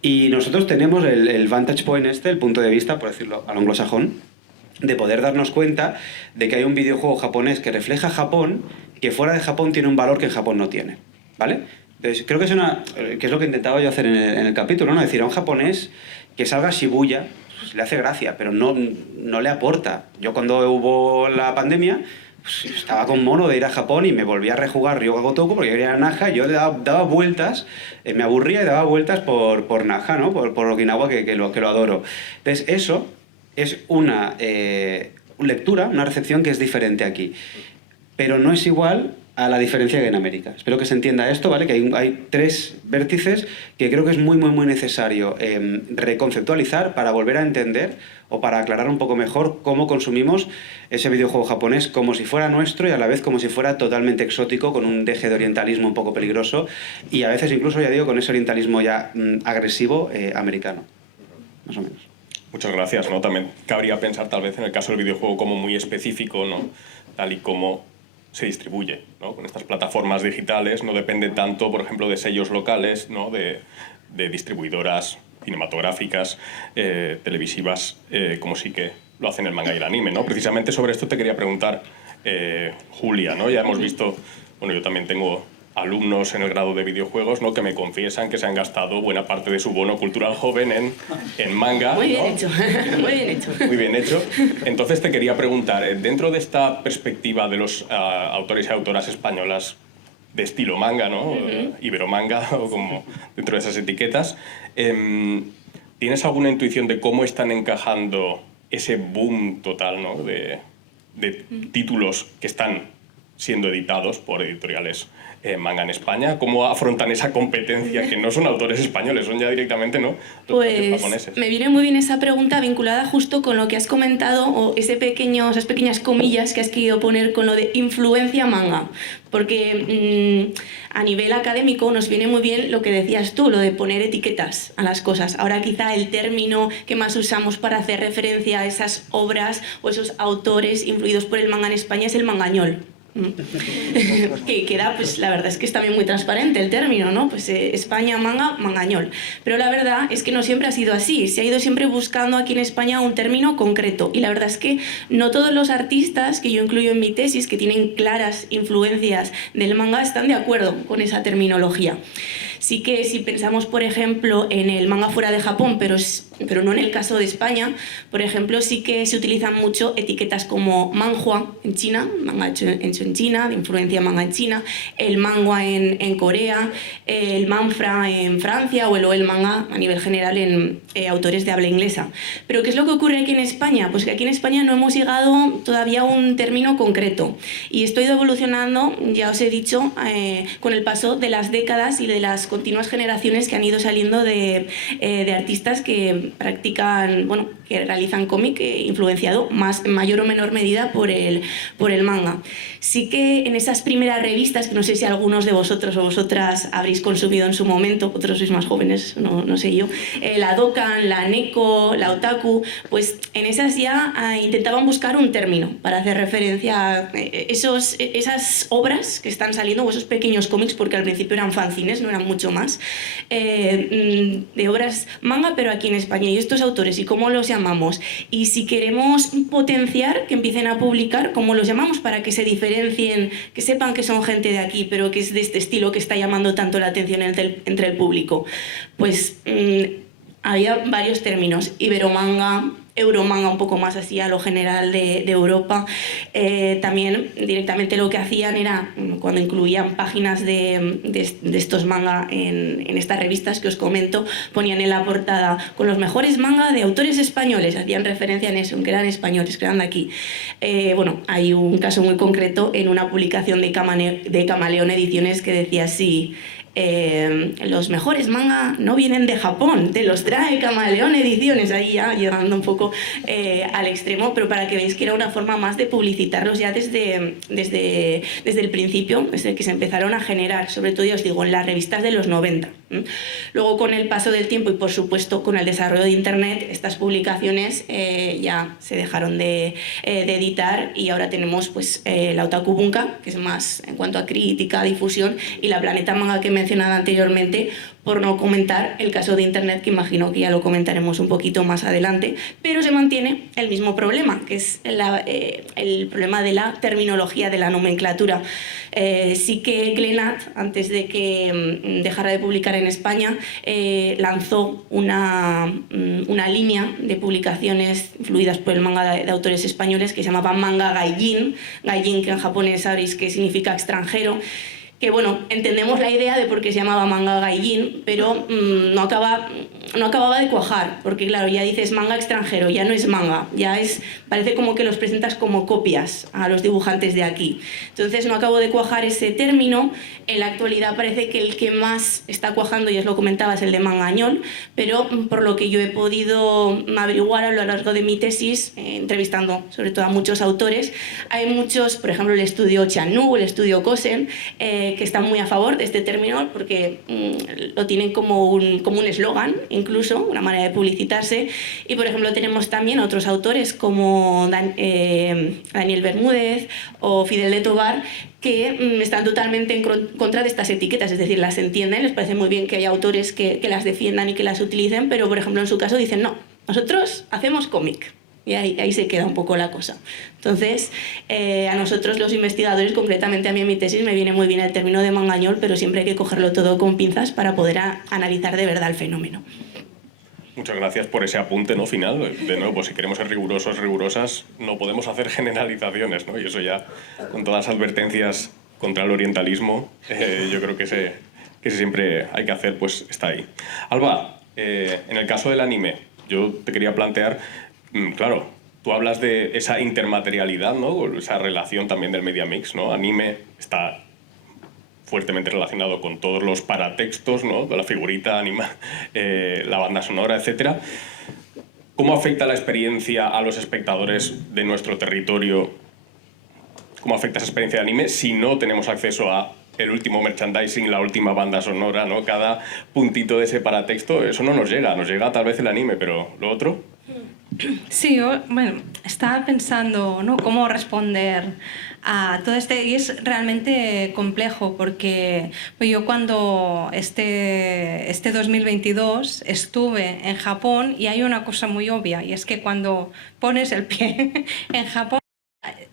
Y nosotros tenemos el vantage point el punto de vista, por decirlo al anglosajón, de poder darnos cuenta de que hay un videojuego japonés que refleja Japón, que fuera de Japón tiene un valor que en Japón no tiene, ¿vale? Entonces, creo que es lo que intentaba yo hacer en el capítulo, ¿no? Es decir, a un japonés que salga a Shibuya, pues, le hace gracia, pero no le aporta. Yo cuando hubo la pandemia, pues, estaba con mono de ir a Japón y me volví a rejugar Ryoga Gotoku porque yo quería Naha, y yo daba vueltas, me aburría y daba vueltas por Naha, ¿no? Por Okinawa, que lo adoro. Entonces, eso es una lectura, una recepción que es diferente aquí. Pero no es igual a la diferencia que en América. Espero que se entienda esto, ¿vale? Que hay 3 vértices que creo que es muy, muy, muy necesario reconceptualizar para volver a entender o para aclarar un poco mejor cómo consumimos ese videojuego japonés como si fuera nuestro y a la vez como si fuera totalmente exótico, con un deje de orientalismo un poco peligroso y a veces incluso, ya digo, con ese orientalismo ya agresivo americano. Más o menos. Muchas gracias, ¿no? También cabría pensar tal vez en el caso del videojuego como muy específico, ¿no? Tal y como se distribuye, ¿no? Con estas plataformas digitales no depende tanto, por ejemplo, de sellos locales, ¿no? de distribuidoras cinematográficas, televisivas, como sí que lo hacen el manga y el anime, ¿no? Precisamente sobre esto te quería preguntar, Julia, ¿no? Ya hemos visto, bueno, yo también tengo alumnos en el grado de videojuegos, ¿no? Que me confiesan que se han gastado buena parte de su bono cultural joven en manga. Muy bien ¿no? hecho, muy bien hecho. Muy bien hecho. Entonces te quería preguntar, dentro de esta perspectiva de los autores y autoras españolas de estilo manga, ¿no? Iberomanga, o como dentro de esas etiquetas, ¿tienes alguna intuición de cómo están encajando ese boom total, ¿no? de títulos que están siendo editados por editoriales manga en España? ¿Cómo afrontan esa competencia que no son autores españoles, son ya directamente, ¿no? Los japoneses? Me viene muy bien esa pregunta vinculada justo con lo que has comentado, o esas pequeñas comillas que has querido poner con lo de influencia manga, porque a nivel académico nos viene muy bien lo que decías tú, lo de poner etiquetas a las cosas. Ahora quizá el término que más usamos para hacer referencia a esas obras o esos autores influidos por el manga en España es el mangañol. Que queda, pues la verdad es que es también muy transparente el término, ¿no? Pues España, manga, mangañol. Pero la verdad es que no siempre ha sido así. Se ha ido siempre buscando aquí en España un término concreto. Y la verdad es que no todos los artistas que yo incluyo en mi tesis, que tienen claras influencias del manga, están de acuerdo con esa terminología. Sí que si pensamos, por ejemplo, en el manga fuera de Japón, pero no en el caso de España, por ejemplo, sí que se utilizan mucho etiquetas como manhua en China, manga hecho en China, de influencia manga en China, el manhwa en Corea, el manfra en Francia o el manga a nivel general en autores de habla inglesa. Pero ¿qué es lo que ocurre aquí en España? Pues que aquí en España no hemos llegado todavía a un término concreto. Y esto ha ido evolucionando, ya os he dicho, con el paso de las décadas y de las continuas generaciones que han ido saliendo de artistas que practican, bueno, que realizan cómic influenciado en mayor o menor medida por el manga. Sí que en esas primeras revistas, que no sé si algunos de vosotros o vosotras habréis consumido en su momento, otros sois más jóvenes, no sé yo, la Dokkan, la Neko, la Otaku, pues en esas ya intentaban buscar un término para hacer referencia a esas obras que están saliendo, o esos pequeños cómics, porque al principio eran fanzines, no eran mucho más, de obras manga, pero aquí en España. Y estos autores, ¿y cómo los llamamos? Y si queremos potenciar que empiecen a publicar, ¿cómo los llamamos? Para que se diferencien, que sepan que son gente de aquí, pero que es de este estilo que está llamando tanto la atención entre el público. Pues había varios términos: iberomanga, euromanga, un poco más así a lo general de Europa. También directamente lo que hacían era, cuando incluían páginas de estos manga en estas revistas que os comento, ponían en la portada con los mejores manga de autores españoles, hacían referencia en eso, en que eran españoles, que eran de aquí. Bueno, hay un caso muy concreto en una publicación de Camaleón Ediciones que decía así: los mejores manga no vienen de Japón, te los trae Camaleón Ediciones, ahí ya llegando un poco al extremo, pero para que veáis que era una forma más de publicitarlos ya desde el principio, desde que se empezaron a generar, sobre todo, ya os digo, en las revistas de los 90. Luego, con el paso del tiempo y por supuesto con el desarrollo de Internet, estas publicaciones ya se dejaron de editar, y ahora tenemos pues la Otaku Bunka, que es más en cuanto a crítica, difusión, y la Planeta Manga que mencionado anteriormente, por no comentar el caso de Internet, que imagino que ya lo comentaremos un poquito más adelante, pero se mantiene el mismo problema, que es el problema de la terminología, de la nomenclatura. Sí que Glenat, antes de que dejara de publicar en España, lanzó una línea de publicaciones influidas por el manga de autores españoles que se llamaba Manga Gaijin, Gaijin, que en japonés sabréis que significa extranjero, que bueno, entendemos la idea de por qué se llamaba manga gaijin, pero no acababa de cuajar, porque claro, ya dices manga extranjero, ya no es manga, parece como que los presentas como copias a los dibujantes de aquí. Entonces no acabo de cuajar ese término. En la actualidad parece que el que más está cuajando, ya os lo comentaba, es el de mangañol, pero por lo que yo he podido averiguar a lo largo de mi tesis, entrevistando sobre todo a muchos autores, hay muchos, por ejemplo el estudio Channu, el estudio Kosen, que están muy a favor de este término porque lo tienen como un eslogan, incluso, una manera de publicitarse. Y, por ejemplo, tenemos también otros autores como Daniel Bermúdez o Fidel de Tovar, que están totalmente en contra de estas etiquetas, es decir, las entienden, les parece muy bien que haya autores que las defiendan y que las utilicen, pero, por ejemplo, en su caso dicen, no, nosotros hacemos cómic. Y ahí se queda un poco la cosa. Entonces, a nosotros los investigadores, concretamente a mí en mi tesis, me viene muy bien el término de mangañol, pero siempre hay que cogerlo todo con pinzas para poder analizar de verdad el fenómeno. Muchas gracias por ese apunte, ¿no? Final. De nuevo, pues, si queremos ser rigurosos, rigurosas, no podemos hacer generalizaciones, ¿no? Y eso ya, con todas las advertencias contra el orientalismo, yo creo que ese siempre hay que hacer, pues está ahí. Alba, en el caso del anime, yo te quería plantear, claro, tú hablas de esa intermaterialidad, ¿no? Esa relación también del media mix, ¿no? Anime está fuertemente relacionado con todos los paratextos, ¿no? La figurita, la banda sonora, etc. ¿Cómo afecta la experiencia a los espectadores de nuestro territorio? ¿Cómo afecta esa experiencia de anime si no tenemos acceso a el último merchandising, la última banda sonora, ¿no? Cada puntito de ese paratexto, eso no nos llega tal vez el anime, pero lo otro... Sí, yo, bueno, estaba pensando, ¿no?, cómo responder a todo y es realmente complejo porque yo cuando este 2022 estuve en Japón y hay una cosa muy obvia y es que cuando pones el pie en Japón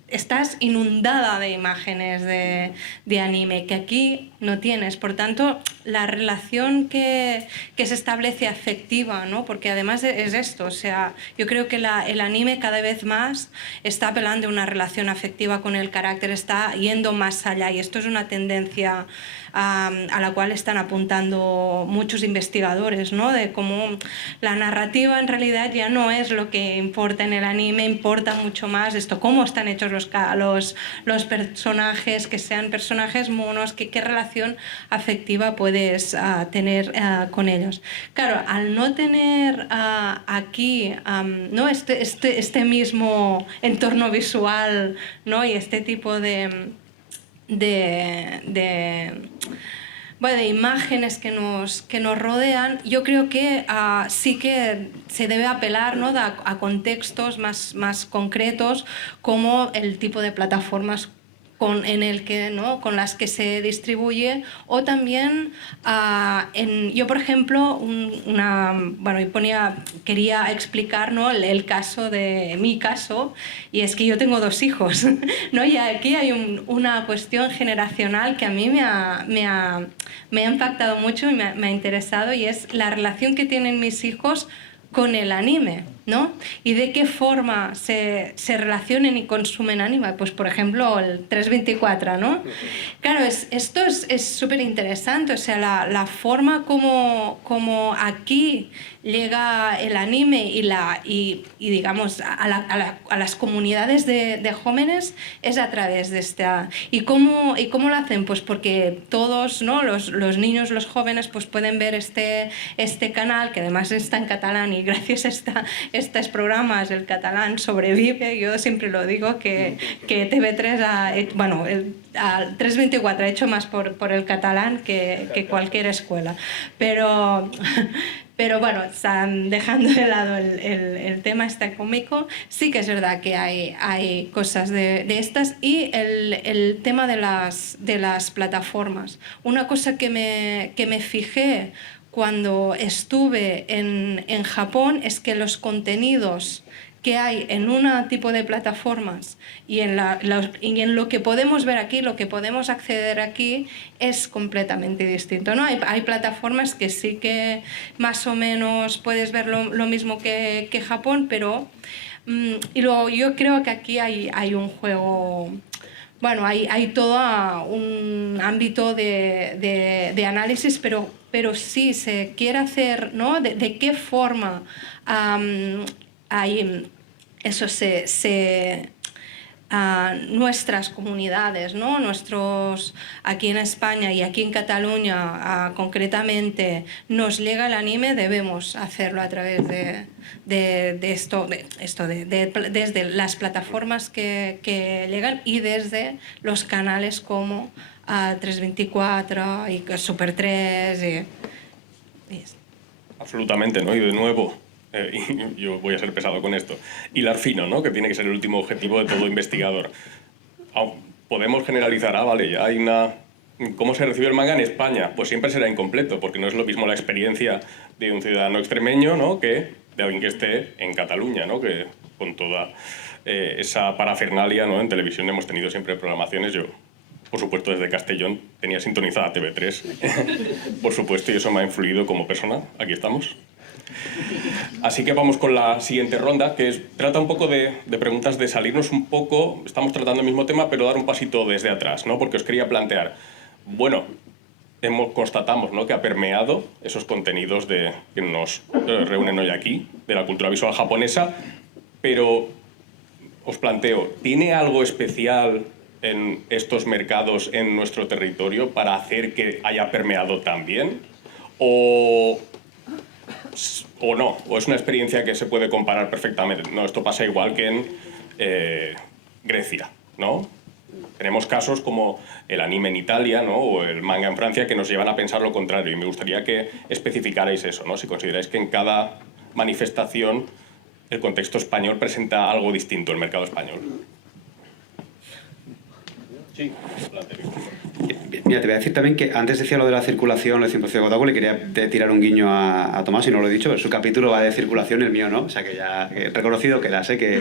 estás inundada de imágenes de anime que aquí no tienes. Por tanto, la relación que se establece afectiva, ¿no? Porque además es esto, o sea, yo creo que el anime cada vez más está apelando a una relación afectiva con el carácter, está yendo más allá y esto es una tendencia a la cual están apuntando muchos investigadores, ¿no? De cómo la narrativa en realidad ya no es lo que importa en el anime, importa mucho más esto, cómo están hechos los personajes, que sean personajes monos, qué relación afectiva puedes tener con ellos. Claro, al no tener aquí ¿no? este mismo entorno visual, ¿no? Y este tipo de imágenes que nos rodean, yo creo que sí que se debe apelar, ¿no?, a contextos más concretos, como el tipo de plataformas con las que se distribuye, o también yo, por ejemplo, quería explicar, ¿no?, el caso de mi caso, y es que yo tengo 2 hijos, ¿no? Y aquí hay una cuestión generacional que a mí me ha impactado mucho y me ha interesado, y es la relación que tienen mis hijos con el anime, ¿no? Y de qué forma se relacionen y consumen anime. Pues, por ejemplo, el 324, ¿no? Claro, esto es súper interesante, o sea, la forma como aquí llega el anime y digamos, a las comunidades de jóvenes es a través de esta... ¿Y cómo lo hacen? Pues porque todos, ¿no?, los niños, los jóvenes, pues pueden ver este canal, que además está en catalán, y gracias a estos programas el catalán sobrevive. Yo siempre lo digo que TV3 el 324 ha hecho más por el catalán que cualquier escuela. Pero bueno, dejando de lado el tema este cómico, sí que es verdad que hay cosas de estas, y el tema de las plataformas. Una cosa que me fijé cuando estuve en Japón es que los contenidos que hay en un tipo de plataformas y en lo que podemos ver aquí, lo que podemos acceder aquí, es completamente distinto, ¿no? Hay plataformas que sí que más o menos puedes ver lo mismo que Japón, pero y luego yo creo que aquí hay un juego... Bueno, hay todo un ámbito de análisis, pero sí se quiere hacer, ¿no?, de qué forma eso nuestras comunidades, ¿no?, aquí en España y aquí en Cataluña concretamente, nos llega el anime, debemos hacerlo a través desde las plataformas que llegan y desde los canales como a 324 y Super 3 y Absolutamente, ¿no? Y de nuevo, y yo voy a ser pesado con esto, hilar fino, ¿no? Que tiene que ser el último objetivo de todo investigador. Podemos generalizar, vale, hay una... ¿Cómo se recibe el manga en España? Pues siempre será incompleto, porque no es lo mismo la experiencia de un ciudadano extremeño, ¿no? Que de alguien que esté en Cataluña, ¿no? Que con toda esa parafernalia, ¿no? En televisión hemos tenido siempre programaciones. Yo, por supuesto, desde Castellón tenía sintonizada TV3, por supuesto, y eso me ha influido como persona. Aquí estamos. Así que vamos con la siguiente ronda, que trata un poco de preguntas de salirnos un poco, estamos tratando el mismo tema, pero dar un pasito desde atrás, ¿no? Porque os quería plantear, bueno, constatamos, ¿no? Que ha permeado esos contenidos que nos reúnen hoy aquí, de la cultura visual japonesa, pero os planteo, ¿tiene algo especial en estos mercados en nuestro territorio para hacer que haya permeado tan bien? ¿O no? ¿O es una experiencia que se puede comparar perfectamente? No, esto pasa igual que en Grecia, ¿no? Tenemos casos como el anime en Italia, ¿no? O el manga en Francia que nos llevan a pensar lo contrario. Y me gustaría que especificarais eso, ¿no? Si consideráis que en cada manifestación el contexto español presenta algo distinto, el mercado español. Sí, adelante, Víctor. Mira, te voy a decir también que antes decía lo de la circulación, lo de 100% Kotaku, le quería tirar un guiño a Tomás, y no lo he dicho, su capítulo va de circulación, el mío no, o sea que ya he reconocido que la sé que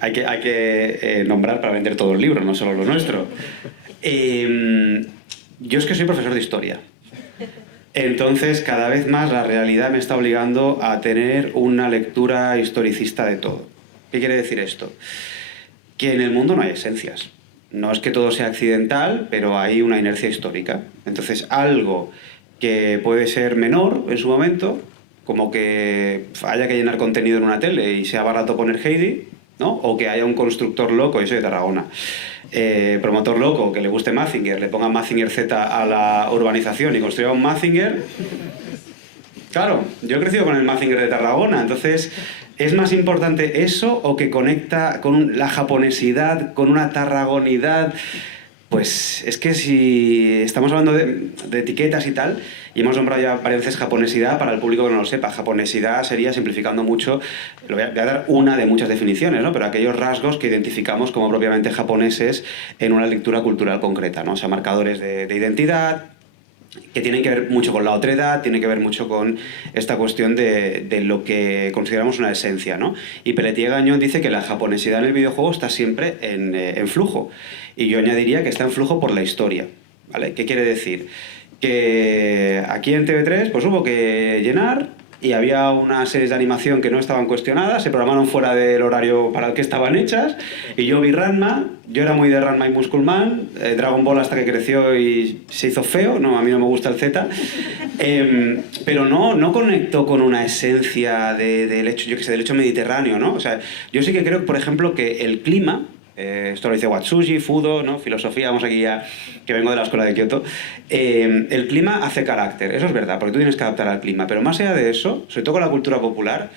hay que nombrar para vender todo el libro, no solo lo nuestro. Yo es que soy profesor de historia, entonces cada vez más la realidad me está obligando a tener una lectura historicista de todo. ¿Qué quiere decir esto? Que en el mundo no hay esencias. No es que todo sea accidental, pero hay una inercia histórica. Entonces, algo que puede ser menor en su momento, como que haya que llenar contenido en una tele y sea barato poner Heidi, ¿no? O que haya un constructor loco, yo soy de Tarragona, promotor loco, que le guste Mazinger, le ponga Mazinger Z a la urbanización y construya un Mazinger. Claro, yo he crecido con el Mazinger de Tarragona, entonces... ¿Es más importante eso o que conecta con la japonesidad, con una tarragonidad? Pues es que si estamos hablando de etiquetas y tal, y hemos nombrado ya varias veces japonesidad, para el público que no lo sepa, japonesidad sería, simplificando mucho, voy a dar una de muchas definiciones, ¿no? Pero aquellos rasgos que identificamos como propiamente japoneses en una lectura cultural concreta, ¿no? O sea, marcadores de identidad, que tienen que ver mucho con la otredad, tiene que ver mucho con esta cuestión de lo que consideramos una esencia, ¿no? Y Pelletier Gagnon dice que la japonesidad en el videojuego está siempre en flujo. Y yo añadiría que está en flujo por la historia, ¿vale? ¿Qué quiere decir? Que aquí en TV3 pues hubo que llenar y había unas series de animación que no estaban cuestionadas, se programaron fuera del horario para el que estaban hechas, y yo vi Ranma, yo era muy de Ranma y Musculman, Dragon Ball hasta que creció y se hizo feo, no, a mí no me gusta el Z, pero no conectó con una esencia del hecho, yo qué sé, del hecho mediterráneo, ¿no? O sea, yo sí que creo, por ejemplo, que el clima, esto lo dice Watsuji, Fudo, ¿no? Filosofía, vamos aquí ya, que vengo de la escuela de Kioto. El clima hace carácter, eso es verdad, porque tú tienes que adaptar al clima, pero más allá de eso, sobre todo con la cultura popular,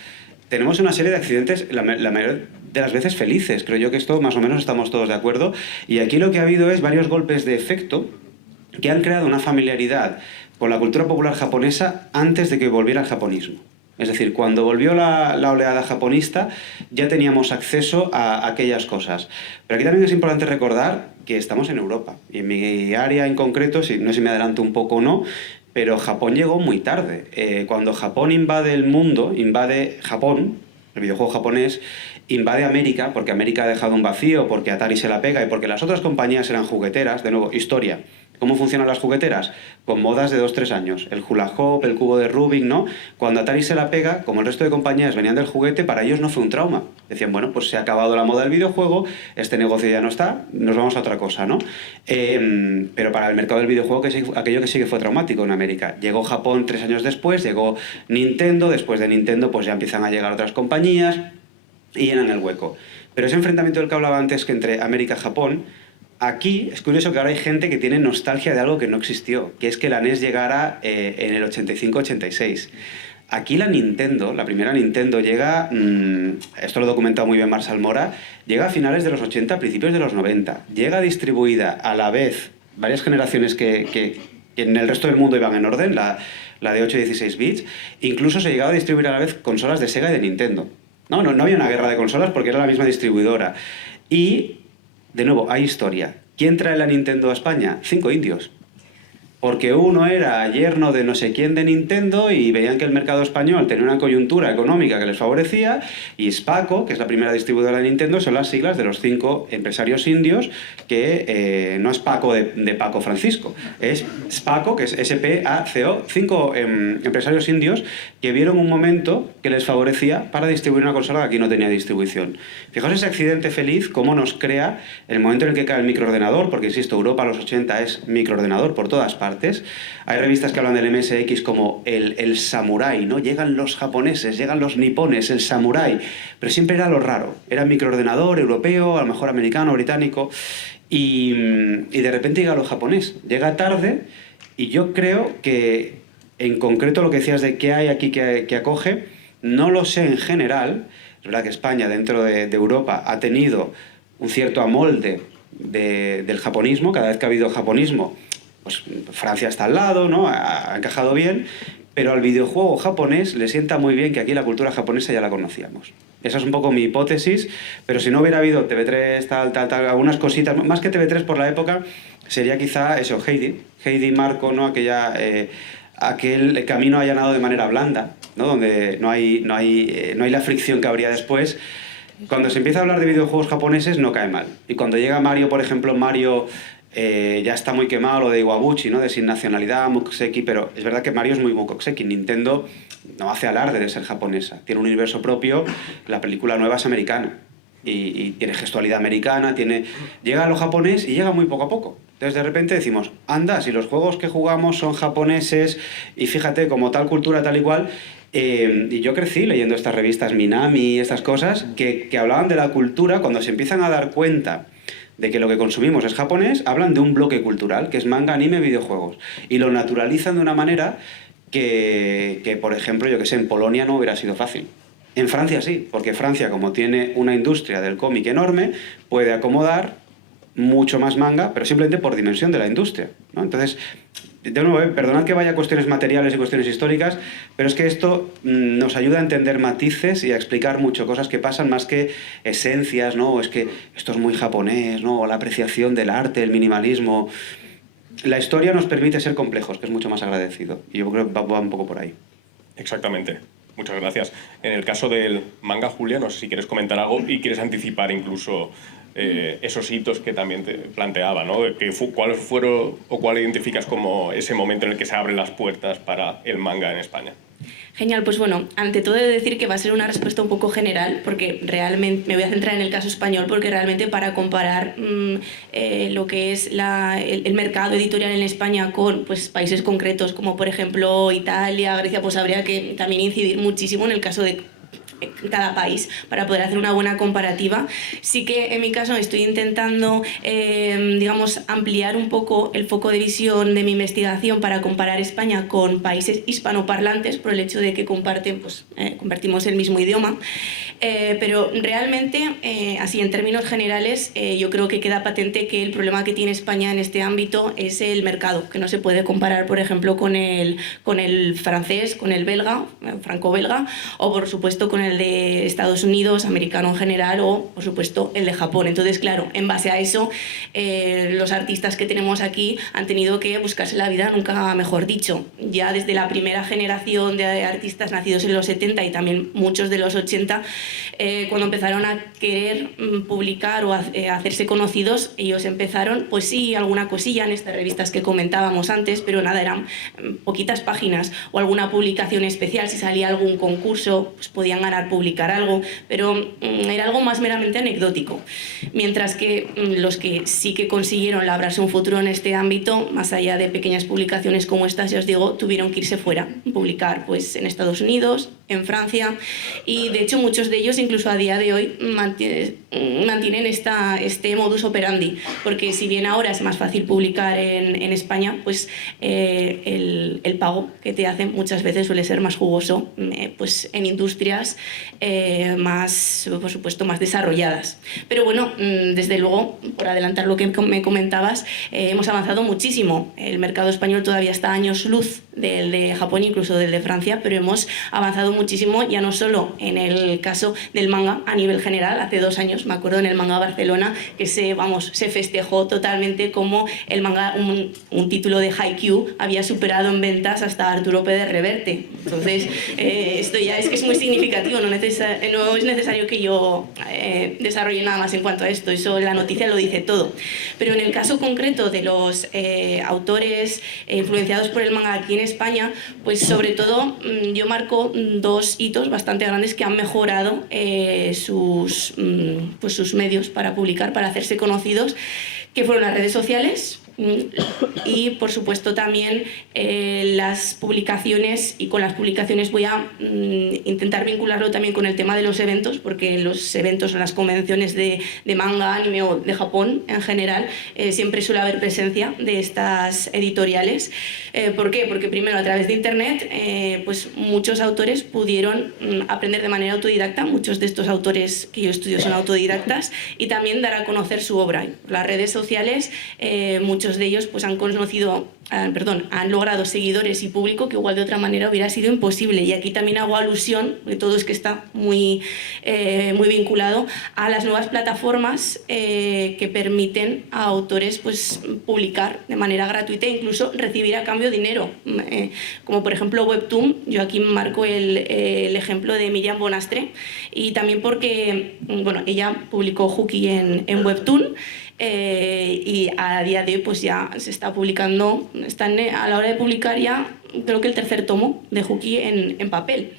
tenemos una serie de accidentes, la mayoría de las veces felices. Creo yo que esto más o menos estamos todos de acuerdo, y aquí lo que ha habido es varios golpes de efecto que han creado una familiaridad con la cultura popular japonesa antes de que volviera el japonismo. Es decir, cuando volvió la oleada japonista ya teníamos acceso a aquellas cosas. Pero aquí también es importante recordar que estamos en Europa. Y en mi área en concreto, no sé si me adelanto un poco o no, pero Japón llegó muy tarde. Cuando Japón invade el mundo, invade Japón, el videojuego japonés, invade América, porque América ha dejado un vacío, porque Atari se la pega y porque las otras compañías eran jugueteras. De nuevo, historia. ¿Cómo funcionan las jugueteras? Con modas de 2-3 años. El hula hoop, el cubo de Rubik, ¿no? Cuando Atari se la pega, como el resto de compañías venían del juguete, para ellos no fue un trauma. Decían, bueno, pues se ha acabado la moda del videojuego, este negocio ya no está, nos vamos a otra cosa, ¿no? Pero para el mercado del videojuego, aquello que sí que fue traumático en América. Llegó Japón 3 años después, llegó Nintendo, después de Nintendo pues ya empiezan a llegar otras compañías y llenan el hueco. Pero ese enfrentamiento del que hablaba antes, que entre América y Japón, aquí es curioso que ahora hay gente que tiene nostalgia de algo que no existió, que es que la NES llegara en el 85-86. Aquí la Nintendo, la primera Nintendo, llega, esto lo ha documentado muy bien Marshall Mora, llega a finales de los 80, principios de los 90. Llega distribuida a la vez varias generaciones que en el resto del mundo iban en orden, la de 8 y 16 bits. Incluso se llegaba a distribuir a la vez consolas de Sega y de Nintendo. No había una guerra de consolas porque era la misma distribuidora. Y, de nuevo, hay historia. ¿Quién trae la Nintendo a España? 5 indios. Porque uno era yerno de no sé quién de Nintendo y veían que el mercado español tenía una coyuntura económica que les favorecía, y SPACO, que es la primera distribuidora de Nintendo, son las siglas de los 5 empresarios indios, que no es Paco de Paco Francisco, es SPACO, que es SPACO, 5 empresarios indios que vieron un momento que les favorecía para distribuir una consola que aquí no tenía distribución. Fijaos ese accidente feliz, cómo nos crea el momento en el que cae el microordenador, porque insisto, Europa a los 80 es microordenador por todas partes. Hay revistas que hablan del MSX como el samurái, ¿no? Llegan los japoneses, llegan los nipones, el samurái, pero siempre era lo raro. Era microordenador europeo, a lo mejor americano, británico, y de repente llega lo japonés. Llega tarde, y yo creo que, en concreto, lo que decías de qué hay aquí que acoge, no lo sé en general. Es verdad que España, dentro de Europa, ha tenido un cierto amolde del japonismo. Cada vez que ha habido japonismo, pues Francia está al lado, ¿no? Ha encajado bien, pero al videojuego japonés le sienta muy bien que aquí la cultura japonesa ya la conocíamos. Esa es un poco mi hipótesis, pero si no hubiera habido TV3, tal, algunas cositas, más que TV3 por la época, sería quizá eso, Heidi Marco, ¿no? Aquel camino allanado de manera blanda, ¿no? Donde no hay la fricción que habría después. Cuando se empieza a hablar de videojuegos japoneses no cae mal. Y cuando llega Mario, por ejemplo, Mario... ya está muy quemado lo de Iwabuchi, ¿no? De sin nacionalidad, Mukokseki, pero es verdad que Mario es muy Mukokseki. Nintendo no hace alarde de ser japonesa, tiene un universo propio, la película nueva es americana y tiene gestualidad americana, llega a lo japonés y llega muy poco a poco. Entonces de repente decimos, anda, si los juegos que jugamos son japoneses y fíjate, como tal cultura, tal y cual. Y yo crecí leyendo estas revistas Minami, estas cosas que hablaban de la cultura. Cuando se empiezan a dar cuenta de que lo que consumimos es japonés, hablan de un bloque cultural, que es manga, anime, videojuegos. Y lo naturalizan de una manera que por ejemplo, yo que sé, en Polonia no hubiera sido fácil. En Francia sí, porque Francia, como tiene una industria del cómic enorme, puede acomodar mucho más manga, pero simplemente por dimensión de la industria, ¿no? Entonces, de nuevo, perdonad que vaya a cuestiones materiales y cuestiones históricas, pero es que esto nos ayuda a entender matices y a explicar mucho cosas que pasan más que esencias, ¿no? O es que esto es muy japonés, ¿no? O la apreciación del arte, el minimalismo. La historia nos permite ser complejos, que es mucho más agradecido. Y yo creo que va un poco por ahí. Exactamente. Muchas gracias. En el caso del manga, Julia, no sé si quieres comentar algo y quieres anticipar incluso esos hitos que también te planteaba, ¿no? ¿Cuáles fueron o cuál identificas como ese momento en el que se abren las puertas para el manga en España? Genial, pues bueno, ante todo he de decir que va a ser una respuesta un poco general, porque realmente me voy a centrar en el caso español, porque realmente para comparar lo que es el mercado editorial en España con pues, países concretos como por ejemplo Italia, Grecia, pues habría que también incidir muchísimo en el caso de cada país para poder hacer una buena comparativa. Sí que en mi caso estoy intentando digamos ampliar un poco el foco de visión de mi investigación para comparar España con países hispanoparlantes por el hecho de que compartimos el mismo idioma, pero realmente así en términos generales yo creo que queda patente que el problema que tiene España en este ámbito es el mercado, que no se puede comparar por ejemplo con el francés, con el belga, franco-belga, o por supuesto con el de Estados Unidos, americano en general, o por supuesto el de Japón. Entonces, claro, en base a eso, los artistas que tenemos aquí han tenido que buscarse la vida, nunca mejor dicho. Ya desde la primera generación de artistas nacidos en los 70 y también muchos de los 80, cuando empezaron a querer publicar o hacerse conocidos, ellos empezaron, pues sí, alguna cosilla en estas revistas que comentábamos antes, pero nada, eran poquitas páginas o alguna publicación especial. Si salía algún concurso, pues podían ganar publicar algo, pero era algo más meramente anecdótico. Mientras que los que sí que consiguieron labrarse un futuro en este ámbito, más allá de pequeñas publicaciones como estas, ya os digo, tuvieron que irse fuera, publicar pues en Estados Unidos, en Francia, y de hecho muchos de ellos incluso a día de hoy mantienen este modus operandi, porque si bien ahora es más fácil publicar en España, pues el pago que te hacen muchas veces suele ser más jugoso pues en industrias más, por supuesto, más desarrolladas. Pero bueno, desde luego, por adelantar lo que me comentabas, hemos avanzado muchísimo. El mercado español todavía está a años luz del de Japón, incluso del de Francia, pero hemos avanzado muchísimo, ya no solo en el caso del manga a nivel general. Hace 2 años, me acuerdo, en el Manga Barcelona, que se festejó totalmente como el manga, un título de Haikyuu, había superado en ventas hasta Arturo Pérez Reverte. Entonces, esto ya es que es muy significativo, no es necesario que yo desarrolle nada más en cuanto a esto, eso la noticia lo dice todo. Pero en el caso concreto de los autores influenciados por el manga aquí en España, pues sobre todo yo marco 2 hitos bastante grandes que han mejorado sus medios para publicar, para hacerse conocidos, que fueron las redes sociales y por supuesto también las publicaciones, y con las publicaciones voy a intentar vincularlo también con el tema de los eventos, porque los eventos o las convenciones de manga, anime o de Japón en general siempre suele haber presencia de estas editoriales. ¿Por qué? Porque primero, a través de internet pues muchos autores pudieron aprender de manera autodidacta, muchos de estos autores que yo estudio son autodidactas, y también dar a conocer su obra. Las redes sociales, muchos de ellos pues han logrado seguidores y público que igual de otra manera hubiera sido imposible. Y aquí también hago alusión, de todo es que está muy vinculado a las nuevas plataformas que permiten a autores pues publicar de manera gratuita e incluso recibir a cambio dinero, como por ejemplo Webtoon. Yo aquí marco el ejemplo de Miriam Bonastre, y también porque ella publicó Huki en Webtoon, y a día de hoy pues ya se está publicando, están a la hora de publicar ya creo que el 3er tomo de Huki en papel,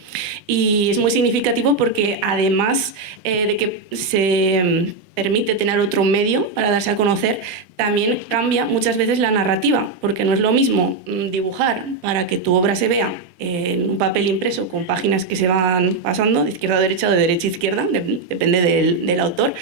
y es muy significativo porque además de que se permite tener otro medio para darse a conocer, también cambia muchas veces la narrativa, porque no es lo mismo dibujar para que tu obra se vea en un papel impreso con páginas que se van pasando de izquierda a derecha o de derecha a izquierda, depende del autor,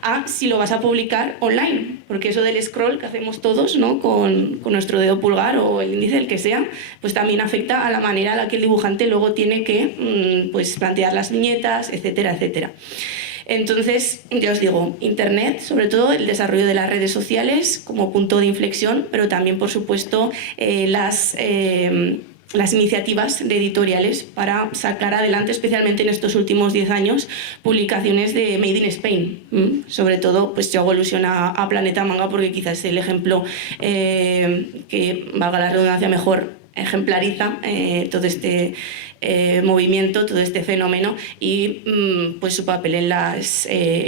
a si lo vas a publicar online, porque eso del scroll que hacemos todos, ¿no? con nuestro dedo pulgar o el índice, el que sea, pues también afecta a la manera en la que el dibujante luego tiene que pues plantear las viñetas, etcétera, etcétera. Entonces, ya os digo, Internet, sobre todo el desarrollo de las redes sociales como punto de inflexión, pero también, por supuesto, las iniciativas de editoriales para sacar adelante, especialmente en estos últimos 10 años, publicaciones de Made in Spain. Sobre todo, pues yo hago alusión a Planeta Manga porque quizás es el ejemplo que, valga la redundancia, mejor ejemplariza todo este movimiento, todo este fenómeno, y pues su papel en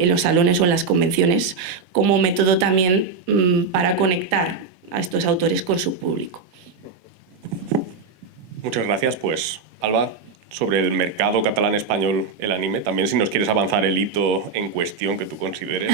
los salones o en las convenciones como método también para conectar a estos autores con su público. Muchas gracias. Pues, Alba, sobre el mercado catalán-español, el anime, también si nos quieres avanzar el hito en cuestión que tú consideres,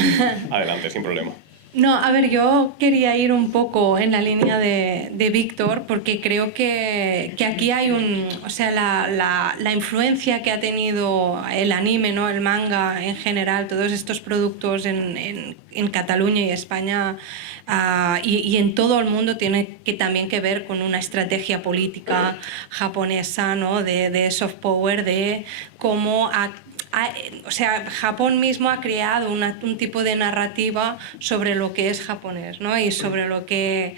adelante, sin problema. No, a ver, yo quería ir un poco en la línea de Víctor, porque creo que aquí hay la influencia que ha tenido el anime, ¿no? El manga en general, todos estos productos en Cataluña y España y en todo el mundo tiene también que ver con una estrategia política japonesa, ¿no? de soft power, de cómo Japón mismo ha creado un tipo de narrativa sobre lo que es japonés, ¿no? Y sobre lo que...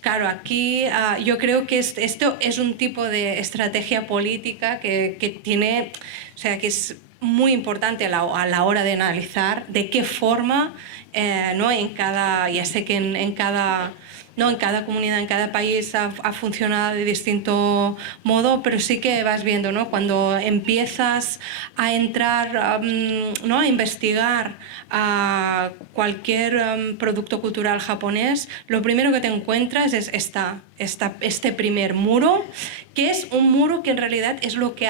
Claro, aquí yo creo que esto es un tipo de estrategia política que tiene... O sea, que es muy importante a la hora de analizar de qué forma, ¿no? Ya sé que en cada comunidad, en cada país ha funcionado de distinto modo, pero sí que vas viendo, ¿no? Cuando empiezas a entrar, ¿no? a investigar cualquier producto cultural japonés, lo primero que te encuentras es esta este primer muro, que es un muro que en realidad es lo que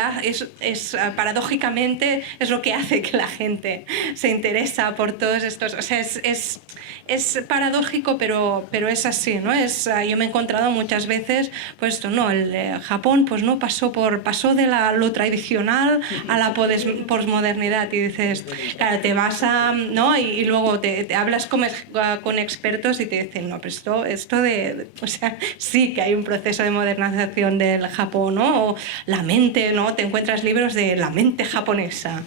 paradójicamente es lo que hace que la gente se interesa por todos estos, o sea, es paradójico, pero es así, ¿no? Yo me he encontrado muchas veces, pues esto, no, Japón pues no pasó de lo tradicional a la posmodernidad, y dices, claro, te vas a, ¿no? Y luego te hablas con expertos y te dicen, no, pero esto o sea, sí que hay un proceso de modernización del Japón, ¿no? O la mente, ¿no? Te encuentras libros de la mente japonesa.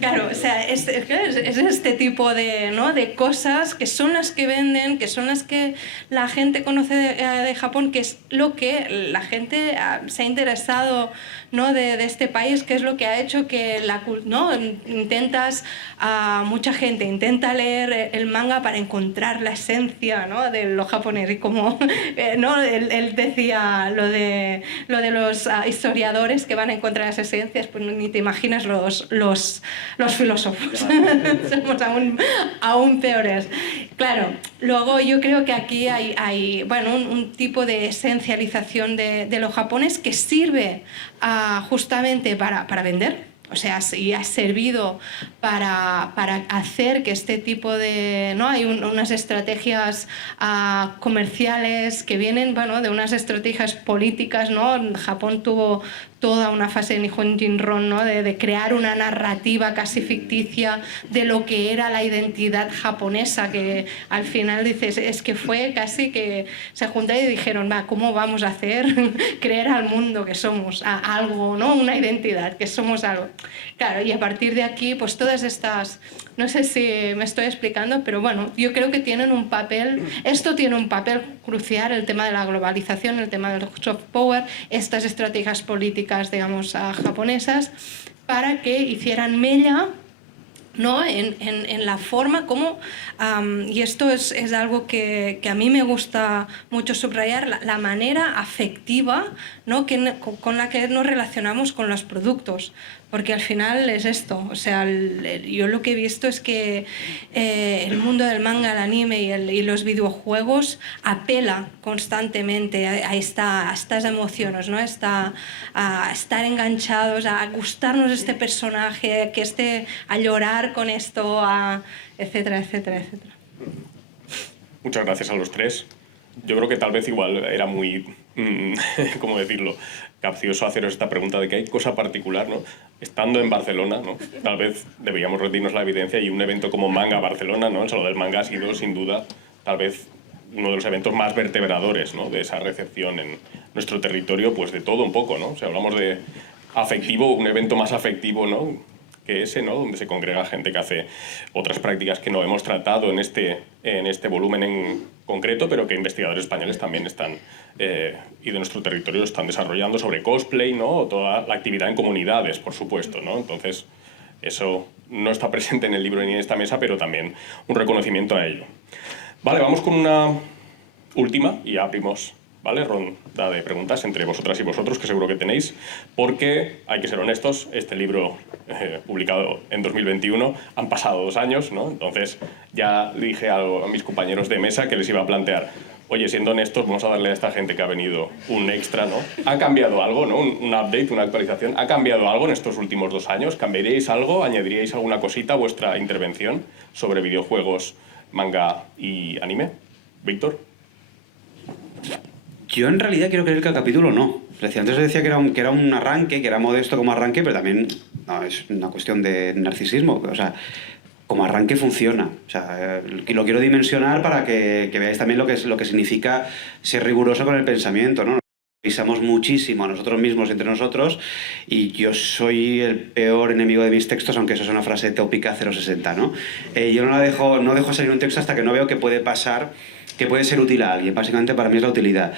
Claro, o sea, es este tipo de, ¿no? de cosas que son las que venden, que son las que la gente conoce de Japón, que es lo que la gente se ha interesado, ¿no? de este país, que es lo que ha hecho que ¿no? Mucha gente intenta leer el manga para encontrar la esencia, ¿no? de lo japonés, y como ¿no? él decía lo de los historiadores que van a encontrar las esencias, pues ni te imaginas los filósofos. Somos aún peores. Claro, luego yo creo que aquí hay bueno, un tipo de esencialización de lo japonés que sirve justamente para vender. O sea, y ha servido para hacer que este tipo de, ¿no? Hay unas estrategias comerciales que vienen, bueno, de unas estrategias políticas, ¿no? Japón tuvo toda una fase de Nihon Jinron, ¿no? de crear una narrativa casi ficticia de lo que era la identidad japonesa, que al final dices, es que fue casi que se juntaron y dijeron, va, ¿cómo vamos a hacer creer al mundo que somos algo, ¿no? Una identidad, que somos algo? Claro, y a partir de aquí, pues todas estas, no sé si me estoy explicando, pero bueno, yo creo que tienen un papel, esto tiene un papel crucial, el tema de la globalización, el tema del soft power, estas estrategias políticas, digamos, japonesas, para que hicieran mella, ¿no? en la forma como, y esto es algo que a mí me gusta mucho subrayar, la manera afectiva, ¿no? con la que nos relacionamos con los productos, porque al final es esto, o sea, yo lo que he visto es que el mundo del manga, el anime y los videojuegos apela constantemente a estas emociones, ¿no? A estar enganchados, a gustarnos este personaje, a llorar con esto, etcétera, etcétera, etcétera. Muchas gracias a los tres. Yo creo que tal vez igual era muy, ¿cómo decirlo?, capcioso haceros esta pregunta de que hay cosa particular, ¿no? Estando en Barcelona, ¿no? Tal vez deberíamos rendirnos la evidencia, y un evento como Manga Barcelona, ¿no? El Salón del Manga ha sido, sin duda, tal vez uno de los eventos más vertebradores, ¿no? De esa recepción en nuestro territorio, pues de todo un poco, ¿no? O sea, hablamos de afectivo, un evento más afectivo, ¿no? Que ese, ¿no? Donde se congrega gente que hace otras prácticas que no hemos tratado en este volumen en concreto, pero que investigadores españoles también están, y de nuestro territorio están desarrollando sobre cosplay, ¿no? O toda la actividad en comunidades, por supuesto, ¿no? Entonces, eso no está presente en el libro ni en esta mesa, pero también un reconocimiento a ello. Vale, vamos con una última y ya abrimos, ¿vale?, ronda de preguntas entre vosotras y vosotros, que seguro que tenéis, porque hay que ser honestos, este libro publicado en 2021, han pasado 2 años, ¿no? Entonces ya le dije a mis compañeros de mesa que les iba a plantear, oye, siendo honestos, vamos a darle a esta gente que ha venido un extra, ¿no? ¿Ha cambiado algo, ¿no? Un update, una actualización. ¿Ha cambiado algo en estos últimos 2 años? ¿Cambiaríais algo? ¿Añadiríais alguna cosita a vuestra intervención sobre videojuegos, manga y anime? Víctor. Yo en realidad quiero creer que el capítulo no. Antes decía que era un arranque, que era modesto como arranque, pero también no, es una cuestión de narcisismo. O sea, como arranque funciona. O sea, lo quiero dimensionar para que veáis también lo que significa ser riguroso con el pensamiento, ¿no? Revisamos muchísimo a nosotros mismos entre nosotros, y yo soy el peor enemigo de mis textos, aunque eso es una frase tópica 060, ¿no? Yo no dejo salir un texto hasta que no veo que puede pasar, que puede ser útil a alguien. Básicamente para mí es la utilidad.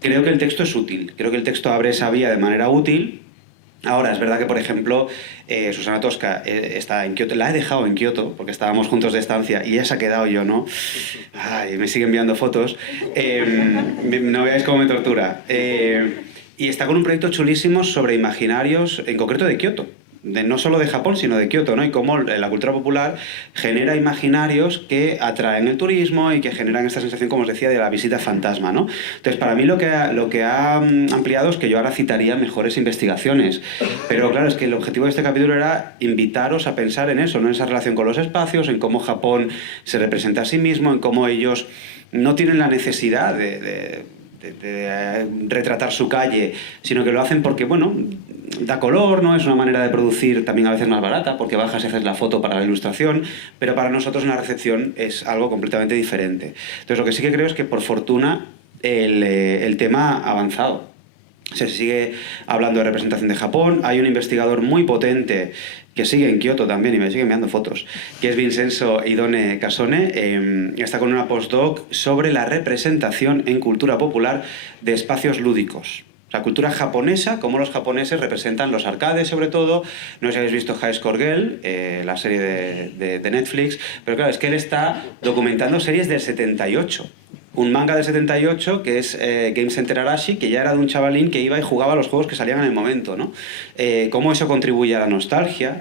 Creo que el texto es útil, creo que el texto abre esa vía de manera útil. Ahora, es verdad que, por ejemplo, Susana Tosca está en Kioto, la he dejado en Kioto, porque estábamos juntos de estancia, y ella se ha quedado, yo no. Ay, me sigue enviando fotos. No veáis cómo me tortura. Y está con un proyecto chulísimo sobre imaginarios, en concreto de Kioto. no solo de Japón, sino de Kioto, ¿no? Y cómo la cultura popular genera imaginarios que atraen el turismo y que generan esta sensación, como os decía, de la visita fantasma, ¿no? Entonces, para mí lo que ha ampliado es que yo ahora citaría mejores investigaciones. Pero claro, es que el objetivo de este capítulo era invitaros a pensar en eso, ¿no? En esa relación con los espacios, en cómo Japón se representa a sí mismo, en cómo ellos no tienen la necesidad de retratar su calle, sino que lo hacen porque, bueno, da color, ¿no? Es una manera de producir también a veces más barata, porque bajas y haces la foto para la ilustración, pero para nosotros en la recepción es algo completamente diferente. Entonces, lo que sí que creo es que, por fortuna, el tema ha avanzado. Se sigue hablando de representación de Japón. Hay un investigador muy potente que sigue en Kioto también y me sigue enviando fotos, que es Vincenzo Idone Casone. Está con una postdoc sobre la representación en cultura popular de espacios lúdicos. La cultura japonesa, cómo los japoneses representan los arcades, sobre todo. No sé si habéis visto High Score Girl, la serie de Netflix, pero claro, es que él está documentando series del 78. Un manga del 78 que es Game Center Arashi, que ya era de un chavalín que iba y jugaba a los juegos que salían en el momento, ¿no? Cómo eso contribuye a la nostalgia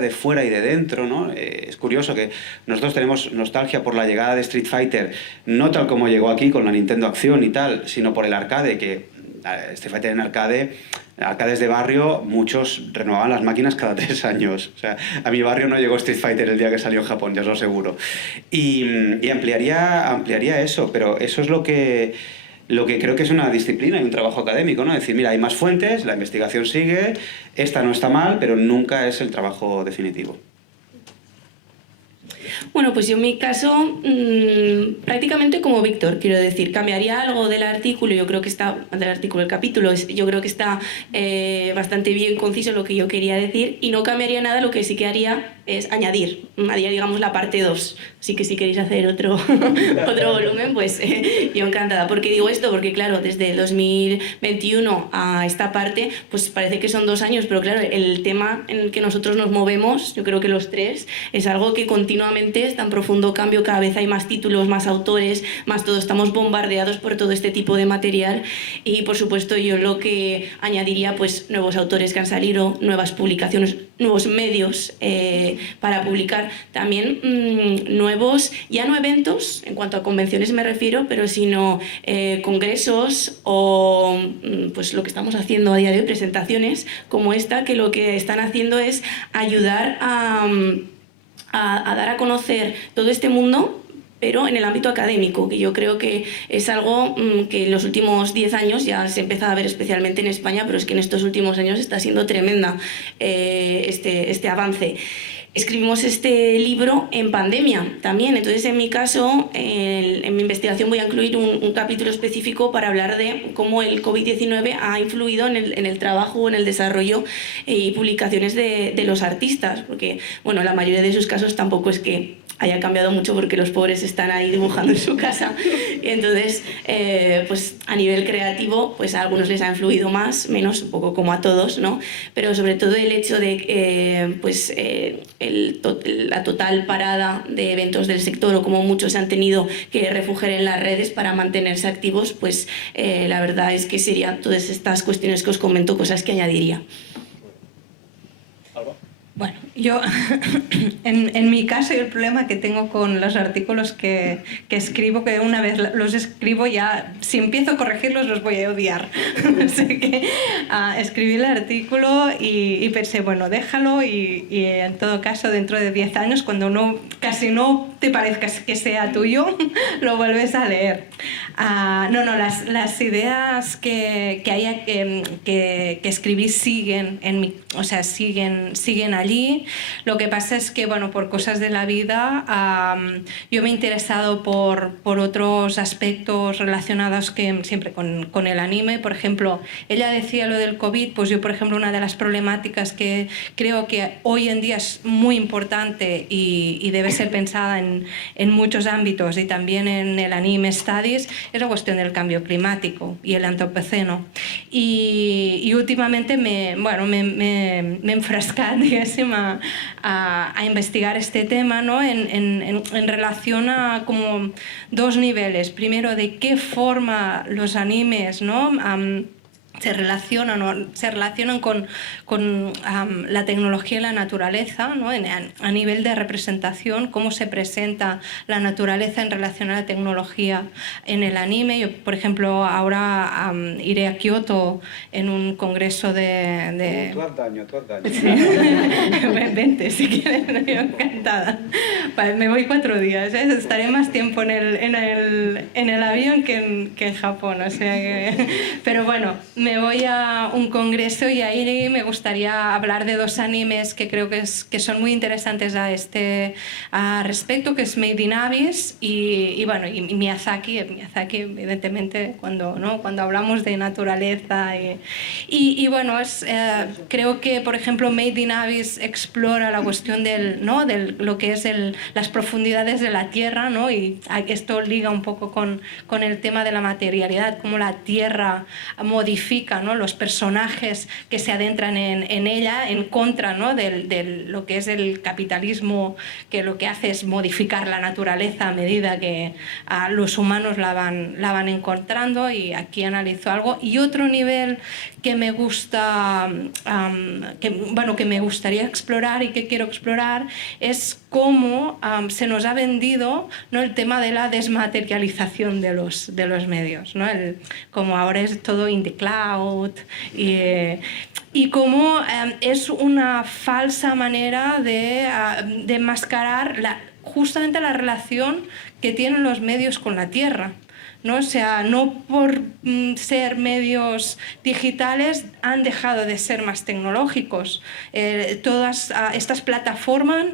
de fuera y de dentro, ¿no? Es curioso que nosotros tenemos nostalgia por la llegada de Street Fighter, no tal como llegó aquí con la Nintendo Acción y tal, sino por el arcade, que Street Fighter en arcades de barrio, muchos renovaban las máquinas cada 3 años. O sea, a mi barrio no llegó Street Fighter el día que salió en Japón, ya os lo aseguro. Y ampliaría eso, pero eso es lo que creo que es una disciplina y un trabajo académico, ¿no? Es decir, mira, hay más fuentes, la investigación sigue, esta no está mal, pero nunca es el trabajo definitivo. Bueno, pues yo en mi caso, prácticamente como Víctor, quiero decir, cambiaría algo del artículo, del capítulo, yo creo que está bastante bien conciso lo que yo quería decir, y no cambiaría nada. Lo que sí que haría es añadir, digamos, la parte 2. Así que si queréis hacer otro volumen, pues yo encantada. ¿Por qué digo esto? Porque claro, desde el 2021 a esta parte, pues parece que son 2 años, pero claro, el tema en el que nosotros nos movemos, yo creo que los 3, es algo que continuamente está en profundo cambio. Cada vez hay más títulos, más autores, más todo. Estamos bombardeados por todo este tipo de material, y por supuesto yo lo que añadiría, pues nuevos autores que han salido, nuevas publicaciones, nuevos medios para publicar, también nuevos, ya no eventos, en cuanto a convenciones me refiero, pero sino congresos o pues lo que estamos haciendo a día de hoy, presentaciones como esta, que lo que están haciendo es ayudar a dar a conocer todo este mundo, pero en el ámbito académico, que yo creo que es algo que en los últimos 10 años ya se empieza a ver, especialmente en España, pero es que en estos últimos años está siendo tremenda este avance. Escribimos este libro en pandemia también, entonces en mi caso, en mi investigación voy a incluir un capítulo específico para hablar de cómo el COVID-19 ha influido en el trabajo, en el desarrollo y publicaciones de los artistas, porque bueno, la mayoría de sus casos tampoco es que haya cambiado mucho, porque los pobres están ahí dibujando en su casa, y entonces pues a nivel creativo pues a algunos les ha influido más, menos, un poco como a todos, ¿no? Pero sobre todo el hecho de la total parada de eventos del sector, o como muchos se han tenido que refugiar en las redes para mantenerse activos, pues la verdad es que serían todas estas cuestiones que os comento, cosas que añadiría. Bueno, yo, en mi caso, el problema que tengo con los artículos que escribo, que una vez los escribo ya, si empiezo a corregirlos los voy a odiar. Así que escribí el artículo y pensé, bueno, déjalo, y en todo caso, dentro de 10 años, cuando casi no te parezca que sea tuyo, lo vuelves a leer. Las ideas que escribí siguen siguen allí. Lo que pasa es que, bueno, por cosas de la vida, yo me he interesado por otros aspectos relacionados siempre con el anime. Por ejemplo, ella decía lo del COVID, pues yo, por ejemplo, una de las problemáticas que creo que hoy en día es muy importante y debe ser pensada en muchos ámbitos, y también en el anime studies, es la cuestión del cambio climático y el antropoceno. Y últimamente me he enfrascado, digamos, a investigar este tema, ¿no? en relación a como 2 niveles. Primero, de qué forma los animes, ¿no? se relacionan con la tecnología y la naturaleza, ¿no? A nivel de representación, cómo se presenta la naturaleza en relación a la tecnología en el anime. Yo, por ejemplo, ahora iré a Kioto en un congreso de... Tú haz daño. Sí. Vente, si quieres, yo encantada. Vale, me voy 4 días, ¿eh? Estaré más tiempo en el avión que en Japón, o sea que... Pero bueno, me voy a un congreso y ahí me gustaría hablar de 2 animes que creo que son muy interesantes a respecto, que es Made in Abyss y Miyazaki. Miyazaki, evidentemente, cuando hablamos de naturaleza y bueno, creo que, por ejemplo, Made in Abyss explora la cuestión de lo que es las profundidades de la Tierra, ¿no? Y esto liga un poco con el tema de la materialidad, cómo la Tierra modifica, ¿no? Los personajes que se adentran en ella en contra, ¿no? de lo que es el capitalismo, que lo que hace es modificar la naturaleza a medida que los humanos la van encontrando, y aquí analizo algo. Y otro nivel que me gusta, que me gustaría explorar y que quiero explorar es cómo se nos ha vendido, ¿no? El tema de la desmaterialización de los medios, ¿no? Como ahora es todo in the cloud y cómo es una falsa manera de enmascarar justamente la relación que tienen los medios con la Tierra, ¿no? O sea, no por ser medios digitales han dejado de ser más tecnológicos. Todas estas plataformas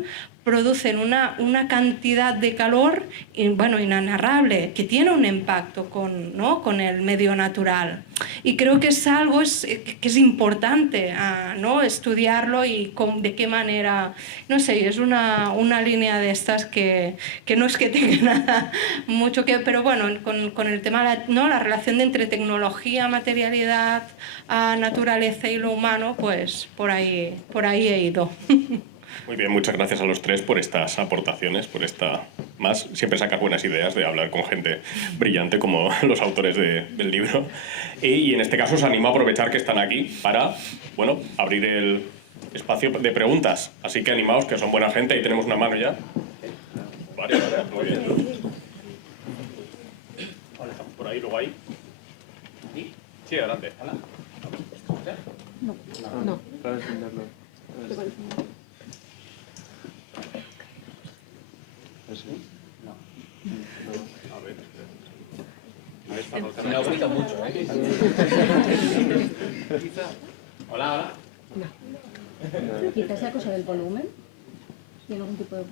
producen una cantidad de calor inenarrable, que tiene un impacto con el medio natural. Y creo que es algo que es importante, ¿no? Estudiarlo y de qué manera, no sé, es una línea de estas que no es que tenga nada mucho que... Pero bueno, con el tema, ¿no? La relación entre tecnología, materialidad, naturaleza y lo humano, pues por ahí he ido. Muy bien, muchas gracias a los 3 por estas aportaciones, siempre sacas buenas ideas de hablar con gente brillante como los autores del libro. Y en este caso os animo a aprovechar que están aquí para, abrir el espacio de preguntas. Así que animaos, que son buena gente, ahí tenemos una mano ya. Vale, muy bien. Por ahí, luego ahí. Sí, adelante. No. Me ha gustado mucho, ¿eh? Hola. No. Quizás sea cosa del volumen. ¿Tiene algún tipo de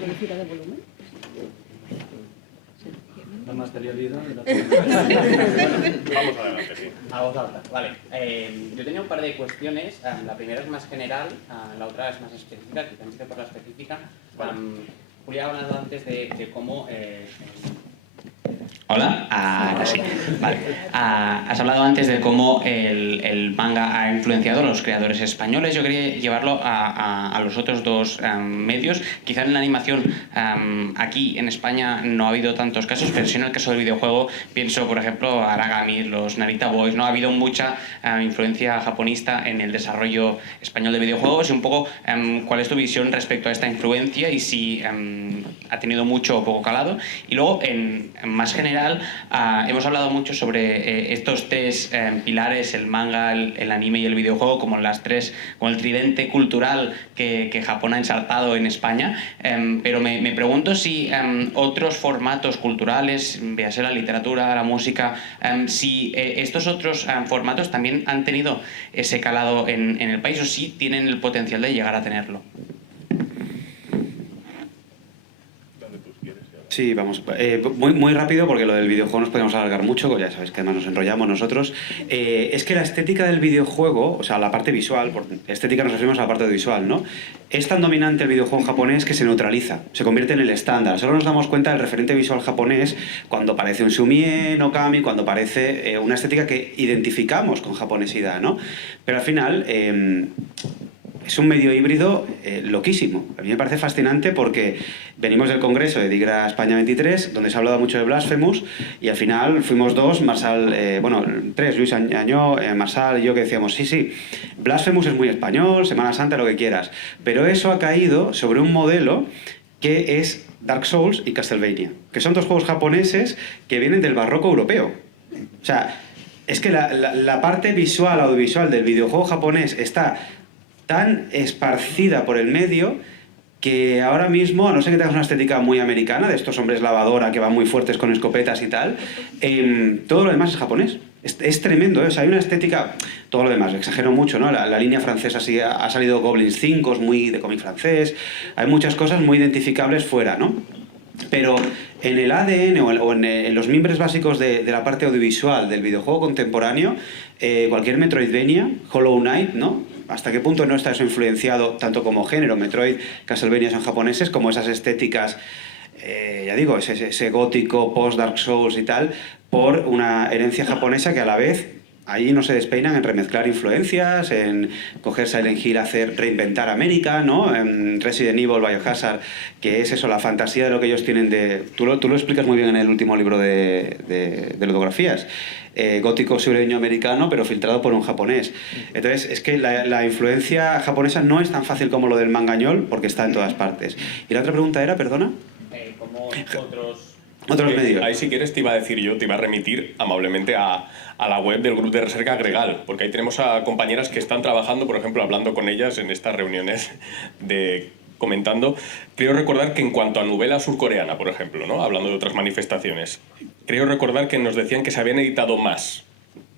velocidad de volumen? La materialidad de la... Vamos adelante, sí. A voz alta, vale. Yo tenía un par de cuestiones. La primera es más general, la otra es más específica, quizá empiece por la específica. Julia ha hablado antes de cómo... Hola, ahora sí. Vale. Has hablado antes de cómo el manga ha influenciado a los creadores españoles. Yo quería llevarlo a los otros 2 medios. Quizá en la animación aquí en España no ha habido tantos casos, pero sí en el caso del videojuego pienso, por ejemplo, a Aragami, los Narita Boys, ¿no? Ha habido mucha influencia japonista en el desarrollo español de videojuegos, y un poco cuál es tu visión respecto a esta influencia y si ha tenido mucho o poco calado. Y luego, más general, hemos hablado mucho sobre estos 3 pilares, el manga, el anime y el videojuego, como como el tridente cultural que Japón ha ensartado en España, pero me pregunto si otros formatos culturales, véase la literatura, la música, si estos otros formatos también han tenido ese calado en el país, o si tienen el potencial de llegar a tenerlo. Sí, vamos, muy rápido, porque lo del videojuego nos podemos alargar mucho, ya sabéis que además nos enrollamos nosotros. Es que la estética del videojuego, o sea, la parte visual, por estética nos referimos a la parte visual, ¿no? Es tan dominante el videojuego japonés que se neutraliza, se convierte en el estándar. Solo nos damos cuenta del referente visual japonés cuando aparece un Sumie, Okami, cuando aparece una estética que identificamos con japonesidad, ¿no? Pero al final... es un medio híbrido loquísimo. A mí me parece fascinante porque venimos del congreso de Digra España 23, donde se ha hablado mucho de Blasphemous, y al final fuimos dos, tres, Luis Añó, Marsal y yo, que decíamos, sí, Blasphemous es muy español, Semana Santa, lo que quieras, pero eso ha caído sobre un modelo que es Dark Souls y Castlevania, que son dos juegos japoneses que vienen del barroco europeo. O sea, es que la parte visual, audiovisual del videojuego japonés está tan esparcida por el medio que ahora mismo, a no ser que tengas una estética muy americana, de estos hombres lavadora que van muy fuertes con escopetas y tal, todo lo demás es japonés. Es tremendo, ¿eh? O sea, hay una estética, todo lo demás, exagero mucho, ¿no? La línea francesa sí ha salido Goblins 5, es muy de cómic francés, hay muchas cosas muy identificables fuera, ¿no? Pero en el ADN o en los mimbres básicos de la parte audiovisual del videojuego contemporáneo, cualquier Metroidvania, Hollow Knight, ¿no? ¿Hasta qué punto no está eso influenciado, tanto como género, Metroid, Castlevania son japoneses, como esas estéticas, ya digo, ese gótico post-Dark Souls y tal, por una herencia japonesa que a la vez ahí no se despeinan en remezclar influencias, en coger Silent Hill, reinventar América, ¿no? En Resident Evil, Biohazard, que es eso, la fantasía de lo que ellos tienen de... Tú lo explicas muy bien en el último libro de ludografías. Gótico sureño americano, pero filtrado por un japonés. Entonces, es que la influencia japonesa no es tan fácil como lo del mangañol, porque está en todas partes. Y la otra pregunta era, perdona... ¿Cómo otros medios? Ahí, si quieres, te iba a remitir amablemente a la web del Grupo de Recerca Gregal, porque ahí tenemos a compañeras que están trabajando, por ejemplo, hablando con ellas en estas reuniones comentando. Creo recordar que en cuanto a novela surcoreana, por ejemplo, ¿no? Hablando de otras manifestaciones, creo recordar que nos decían que se habían editado más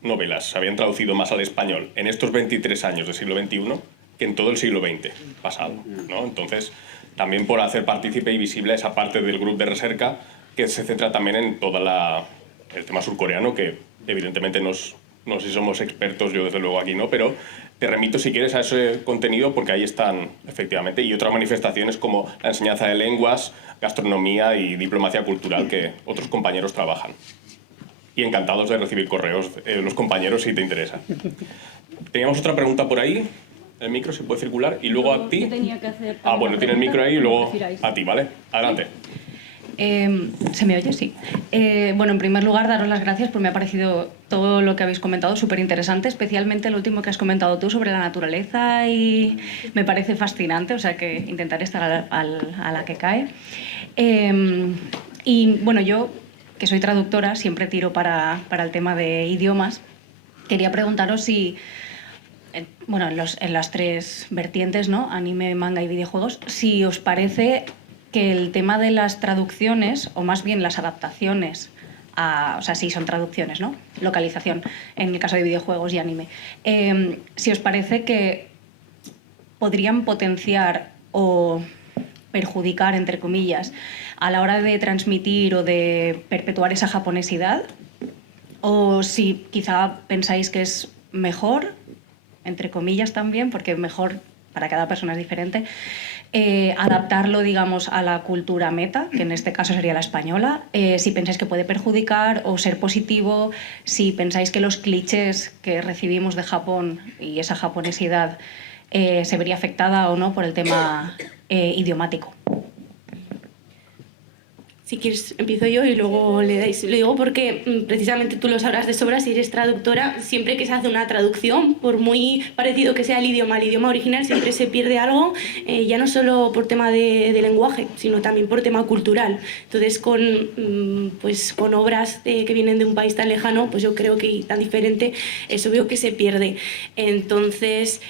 novelas, se habían traducido más al español en estos 23 años del siglo XXI que en todo el siglo XX pasado, ¿no? Entonces, también por hacer partícipe y visible esa parte del Grupo de Recerca que se centra también en todo el tema surcoreano, que evidentemente no sé si somos expertos, yo desde luego aquí no, pero te remito si quieres a ese contenido porque ahí están efectivamente, y otras manifestaciones como la enseñanza de lenguas, gastronomía y diplomacia cultural que otros compañeros trabajan. Y encantados de recibir correos los compañeros si te interesa. Teníamos otra pregunta por ahí. El micro se puede circular y luego a ti. ¿Qué tenía que hacer? Bueno, tiene el micro ahí y luego a ti, ¿vale? Adelante. ¿Se me oye? Sí. Bueno, en primer lugar, daros las gracias porque me ha parecido todo lo que habéis comentado súper interesante, especialmente lo último que has comentado tú sobre la naturaleza, y me parece fascinante, o sea que intentaré estar a la que cae. Y bueno, yo, que soy traductora, siempre tiro para el tema de idiomas. Quería preguntaros si, bueno, en las tres vertientes, ¿no? Anime, manga y videojuegos, si os parece que el tema de las traducciones, o más bien las adaptaciones, o sea, sí son traducciones, ¿no? Localización, en el caso de videojuegos y anime. Si os parece que podrían potenciar o perjudicar, entre comillas, a la hora de transmitir o de perpetuar esa japonesidad, o si quizá pensáis que es mejor, entre comillas también, porque mejor para cada persona es diferente, adaptarlo, digamos, a la cultura meta, que en este caso sería la española, si pensáis que puede perjudicar o ser positivo, si pensáis que los clichés que recibimos de Japón y esa japonesidad se vería afectada o no por el tema idiomático. Si quieres, empiezo yo y luego le dais. Lo digo porque precisamente tú lo sabrás de sobra, si eres traductora, siempre que se hace una traducción, por muy parecido que sea el idioma original, siempre se pierde algo, ya no solo por tema de lenguaje, sino también por tema cultural. Entonces, con obras que vienen de un país tan lejano, pues yo creo que tan diferente, es obvio que se pierde. Entonces,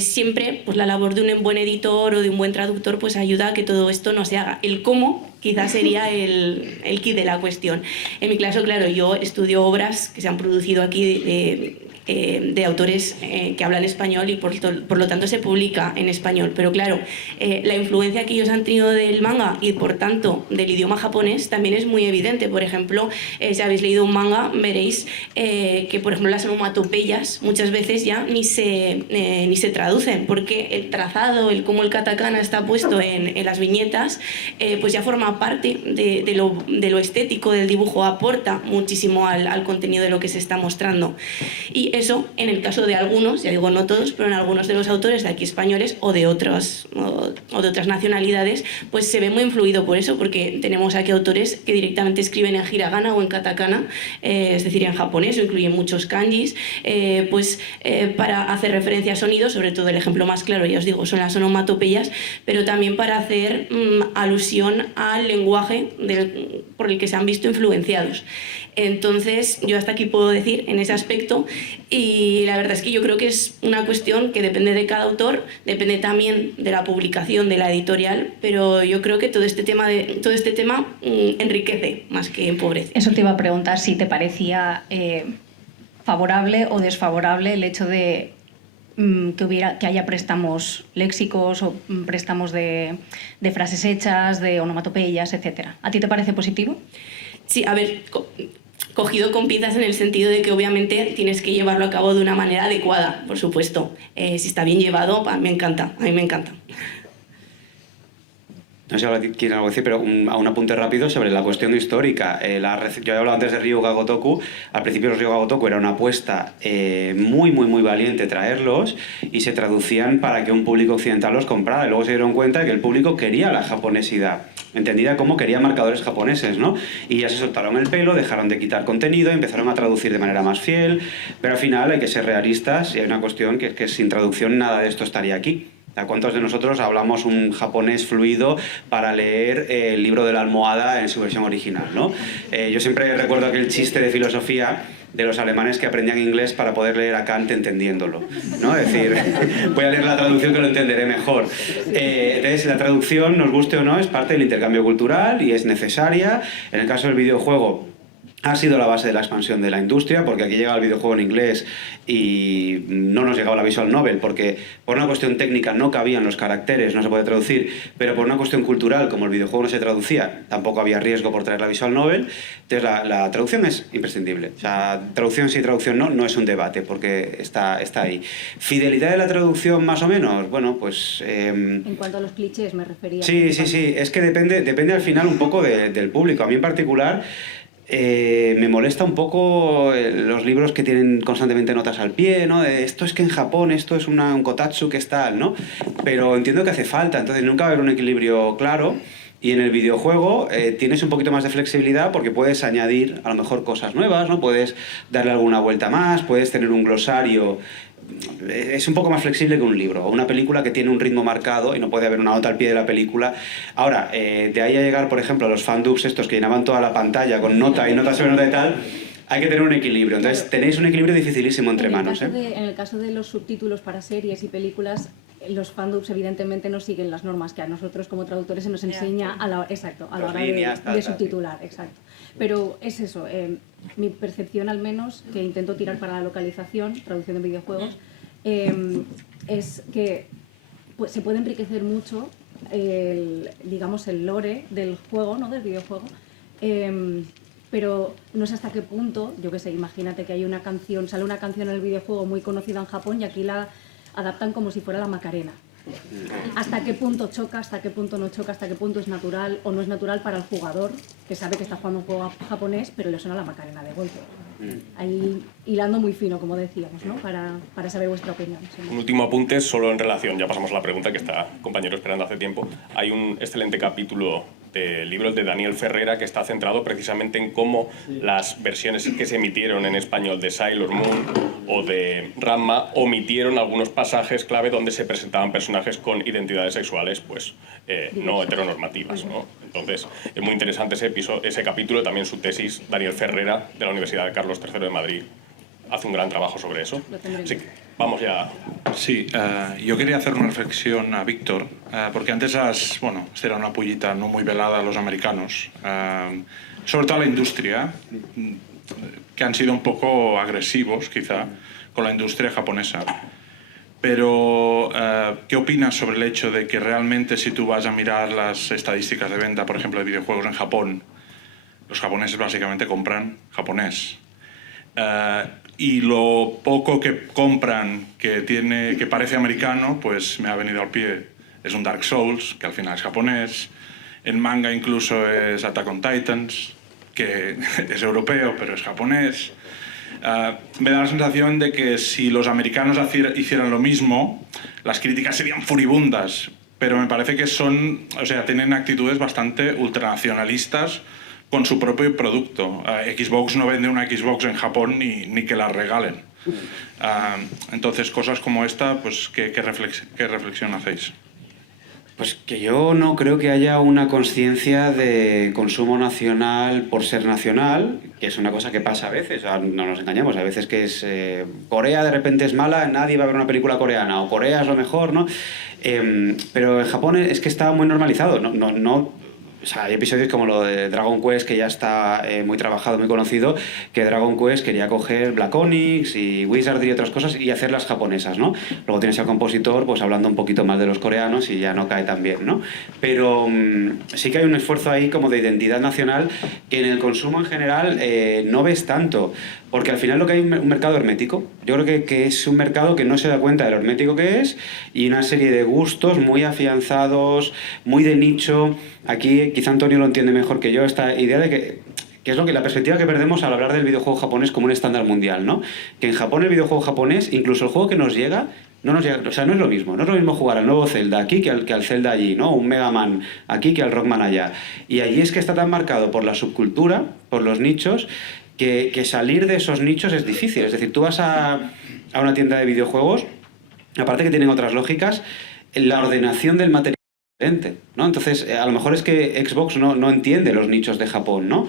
siempre pues la labor de un buen editor o de un buen traductor pues ayuda a que todo esto no se haga. El cómo quizás sería el kit de la cuestión. En mi caso, claro, yo estudio obras que se han producido aquí de autores que hablan español y por lo tanto se publica en español. Pero claro, la influencia que ellos han tenido del manga y por tanto del idioma japonés también es muy evidente. Por ejemplo, si habéis leído un manga, veréis que por ejemplo las onomatopeyas muchas veces ya ni se traducen, porque el trazado, cómo el katakana está puesto en las viñetas, pues ya forma parte de lo estético del dibujo, aporta muchísimo al contenido de lo que se está mostrando. Y eso en el caso de algunos, ya digo no todos, pero en algunos de los autores de aquí españoles o de otras nacionalidades, pues se ve muy influido por eso, porque tenemos aquí autores que directamente escriben en hiragana o en katakana, es decir, en japonés, o incluyen muchos kanjis, para hacer referencia a sonidos, sobre todo el ejemplo más claro, ya os digo, son las onomatopeyas, pero también para hacer alusión al lenguaje por el que se han visto influenciados. Entonces, yo hasta aquí puedo decir en ese aspecto, y la verdad es que yo creo que es una cuestión que depende de cada autor, depende también de la publicación, de la editorial, pero yo creo que todo este tema enriquece más que empobrece. Eso te iba a preguntar, si te parecía favorable o desfavorable el hecho de que haya préstamos léxicos o préstamos de frases hechas, de onomatopeyas, etc. ¿A ti te parece positivo? Sí, a ver, cogido con pinzas en el sentido de que obviamente tienes que llevarlo a cabo de una manera adecuada, por supuesto. Si está bien llevado, a mí me encanta. No sé si ahora quieren algo decir, pero a un apunte rápido sobre la cuestión histórica. Yo he hablado antes de Ryuga Gotoku. Al principio los Ryuga Gotoku era una apuesta muy valiente traerlos, y se traducían para que un público occidental los comprara. Y luego se dieron cuenta de que el público quería la japonesidad, entendida como quería marcadores japoneses, ¿no? Y ya se soltaron el pelo, dejaron de quitar contenido y empezaron a traducir de manera más fiel. Pero al final hay que ser realistas, y hay una cuestión que es que sin traducción nada de esto estaría aquí. ¿Cuántos de nosotros hablamos un japonés fluido para leer el libro de la almohada en su versión original, ¿no? Yo siempre recuerdo aquel chiste de filosofía de los alemanes que aprendían inglés para poder leer a Kant entendiéndolo, ¿no? Es decir, voy a leer la traducción que lo entenderé mejor. Entonces, la traducción, nos guste o no, es parte del intercambio cultural y es necesaria. En el caso del videojuego, ha sido la base de la expansión de la industria, porque aquí llega el videojuego en inglés y no nos llegaba la visual novel, porque por una cuestión técnica no cabían los caracteres, no se puede traducir, pero por una cuestión cultural, como el videojuego no se traducía, tampoco había riesgo por traer la visual novel. Entonces la traducción es imprescindible. O sea, traducción sí, traducción no es un debate, porque está ahí. ¿Fidelidad de la traducción más o menos? Bueno, pues... En cuanto a los clichés me refería. Sí, es que depende al final un poco del público. A mí en particular... me molesta un poco los libros que tienen constantemente notas al pie, ¿no? Esto es que en Japón esto es un kotatsu que es tal, ¿no? Pero entiendo que hace falta, entonces nunca va a haber un equilibrio claro. Y en el videojuego tienes un poquito más de flexibilidad, porque puedes añadir a lo mejor cosas nuevas, ¿no? Puedes darle alguna vuelta más, puedes tener un glosario. Es un poco más flexible que un libro o una película que tiene un ritmo marcado y no puede haber una nota al pie de la película. Ahora, de ahí a llegar, por ejemplo, a los fandubs estos que llenaban toda la pantalla con nota y nota sobre nota y tal, hay que tener un equilibrio. Entonces, tenéis un equilibrio dificilísimo entre manos. En el caso de los subtítulos para series y películas, los fandubs evidentemente no siguen las normas que a nosotros como traductores se nos enseña a la hora de subtitular. Exacto. Pero es eso, mi percepción al menos, que intento tirar para la localización, traducción de videojuegos, es que pues, se puede enriquecer mucho el lore del juego, ¿no? Del videojuego, pero no sé hasta qué punto, yo qué sé, imagínate que hay una canción, sale una canción en el videojuego muy conocida en Japón y aquí la adaptan como si fuera la Macarena. ¿Hasta qué punto choca, hasta qué punto no choca, hasta qué punto es natural o no es natural para el jugador, que sabe que está jugando un juego japonés, pero le suena la Macarena de golpe? Ahí hilando muy fino, como decíamos, ¿no? Para saber vuestra opinión. Un último apunte, solo en relación, ya pasamos a la pregunta que está compañero esperando hace tiempo. Hay un excelente capítulo del libro de Daniel Ferrera que está centrado precisamente en cómo las versiones que se emitieron en español de Sailor Moon o de Ranma omitieron algunos pasajes clave donde se presentaban personajes con identidades sexuales pues no heteronormativas, ¿no? Entonces es muy interesante ese capítulo, también su tesis. Daniel Ferrera de la Universidad de Carlos III de Madrid hace un gran trabajo sobre eso. Así que vamos ya. Sí, yo quería hacer una reflexión a Víctor, porque antes esta era una pullita no muy velada a los americanos, sobre todo a la industria, que han sido un poco agresivos quizá con la industria japonesa. Pero, ¿qué opinas sobre el hecho de que realmente si tú vas a mirar las estadísticas de venta, por ejemplo, de videojuegos en Japón, los japoneses básicamente compran japonés? Y lo poco que compran que parece americano, pues me ha venido al pie. Es un Dark Souls, que al final es japonés. El manga incluso es Attack on Titans, que es europeo, pero es japonés. me da la sensación de que si los americanos hicieran lo mismo, las críticas serían furibundas, pero me parece que tienen actitudes bastante ultranacionalistas con su propio producto. Xbox no vende una Xbox en Japón ni que la regalen. Entonces, cosas como esta, pues, ¿qué reflexión hacéis? Pues que yo no creo que haya una conciencia de consumo nacional por ser nacional, que es una cosa que pasa a veces, no nos engañemos, a veces que es Corea de repente es mala, nadie va a ver una película coreana, o Corea es lo mejor, ¿no? Pero en Japón es que está muy normalizado, o sea, hay episodios como lo de Dragon Quest, que ya está muy trabajado, muy conocido, que Dragon Quest quería coger Black Onyx y Wizardry y otras cosas y hacerlas japonesas, ¿no? Luego tienes al compositor pues hablando un poquito más de los coreanos y ya no cae tan bien, ¿no? Pero sí que hay un esfuerzo ahí como de identidad nacional que en el consumo en general no ves tanto. Porque al final lo que hay es un mercado hermético. Yo creo que es un mercado que no se da cuenta de lo hermético que es y una serie de gustos muy afianzados, muy de nicho. Aquí quizá Antonio lo entiende mejor que yo, esta idea de que es la perspectiva que perdemos al hablar del videojuego japonés como un estándar mundial, ¿no? Que en Japón el videojuego japonés, incluso el juego que nos llega, no es lo mismo. No es lo mismo jugar al nuevo Zelda aquí que al Zelda allí, ¿no? Un Mega Man aquí que al Rockman allá. Y allí es que está tan marcado por la subcultura, por los nichos, que salir de esos nichos es difícil. Es decir, tú vas a una tienda de videojuegos, aparte que tienen otras lógicas, la ordenación del material es diferente, ¿no? Entonces, a lo mejor es que Xbox no entiende los nichos de Japón, ¿no?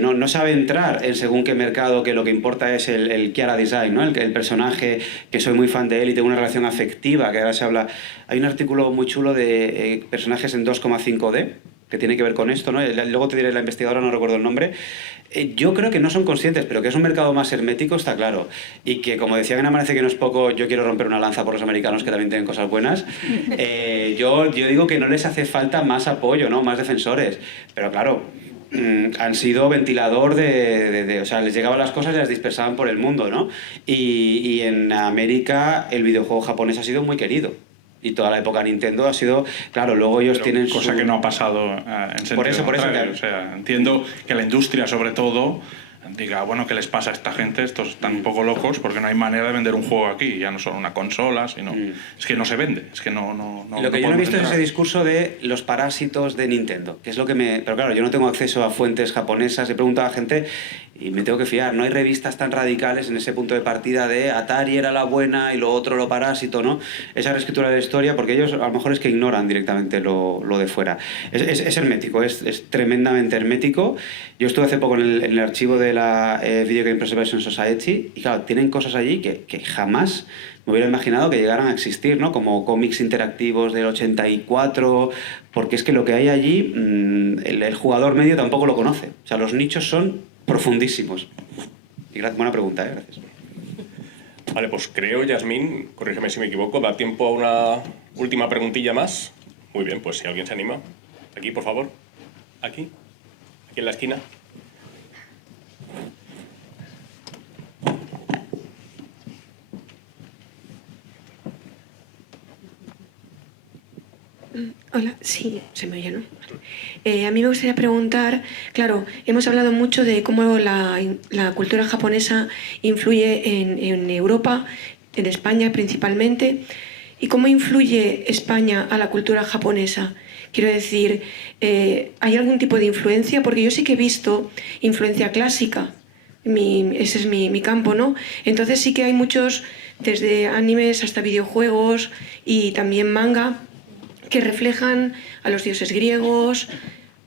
No sabe entrar en según qué mercado, que lo que importa es el Chiara Design, ¿no? El personaje, que soy muy fan de él y tengo una relación afectiva, que ahora se habla... Hay un artículo muy chulo de personajes en 2,5D, que tiene que ver con esto, ¿no? Luego te diré la investigadora, no recuerdo el nombre. Yo creo que no son conscientes, pero que es un mercado más hermético está claro. Y que, como decía Ana, parece que no es poco, yo quiero romper una lanza por los americanos que también tienen cosas buenas. Yo digo que no les hace falta más apoyo, ¿no? Más defensores. Pero claro, han sido ventilador o sea, les llegaban las cosas y las dispersaban por el mundo, ¿no? Y en América el videojuego japonés ha sido muy querido. Y toda la época Nintendo ha sido... Claro, luego ellos tienen... Cosa que no ha pasado en sentido contrario. O sea, entiendo que la industria, sobre todo, diga, bueno, ¿qué les pasa a esta gente? Estos están un poco locos porque no hay manera de vender un juego aquí. Ya no solo una consola, sino... Es que no se vende. Es que no lo que yo no he visto es ese discurso de los parásitos de Nintendo, que es lo que me... Pero claro, yo no tengo acceso a fuentes japonesas. He preguntado a gente y me tengo que fiar. No hay revistas tan radicales en ese punto de partida de Atari era la buena y lo otro lo parásito, ¿no? Esa reescritura de la historia, porque ellos a lo mejor es que ignoran directamente lo de fuera. Es hermético, es tremendamente hermético. Yo estuve hace poco en el archivo de la Video Game Preservation Society y claro, tienen cosas allí que jamás me hubiera imaginado que llegaran a existir, ¿no? Como cómics interactivos del 84, porque es que lo que hay allí, el jugador medio tampoco lo conoce. O sea, los nichos son profundísimos. Y buena pregunta, gracias. Vale, pues creo, Yasmín, corrígeme si me equivoco, ¿da tiempo a una última preguntilla más? Muy bien, pues si alguien se anima. Aquí, por favor. Aquí en la esquina. Hola, sí, se me oye, ¿no? A mí me gustaría preguntar, claro, hemos hablado mucho de cómo la cultura japonesa influye en Europa, en España principalmente, y cómo influye España a la cultura japonesa. Quiero decir, ¿hay algún tipo de influencia? Porque yo sí que he visto influencia clásica, ese es mi campo, ¿no? Entonces sí que hay muchos, desde animes hasta videojuegos y también manga, que reflejan a los dioses griegos,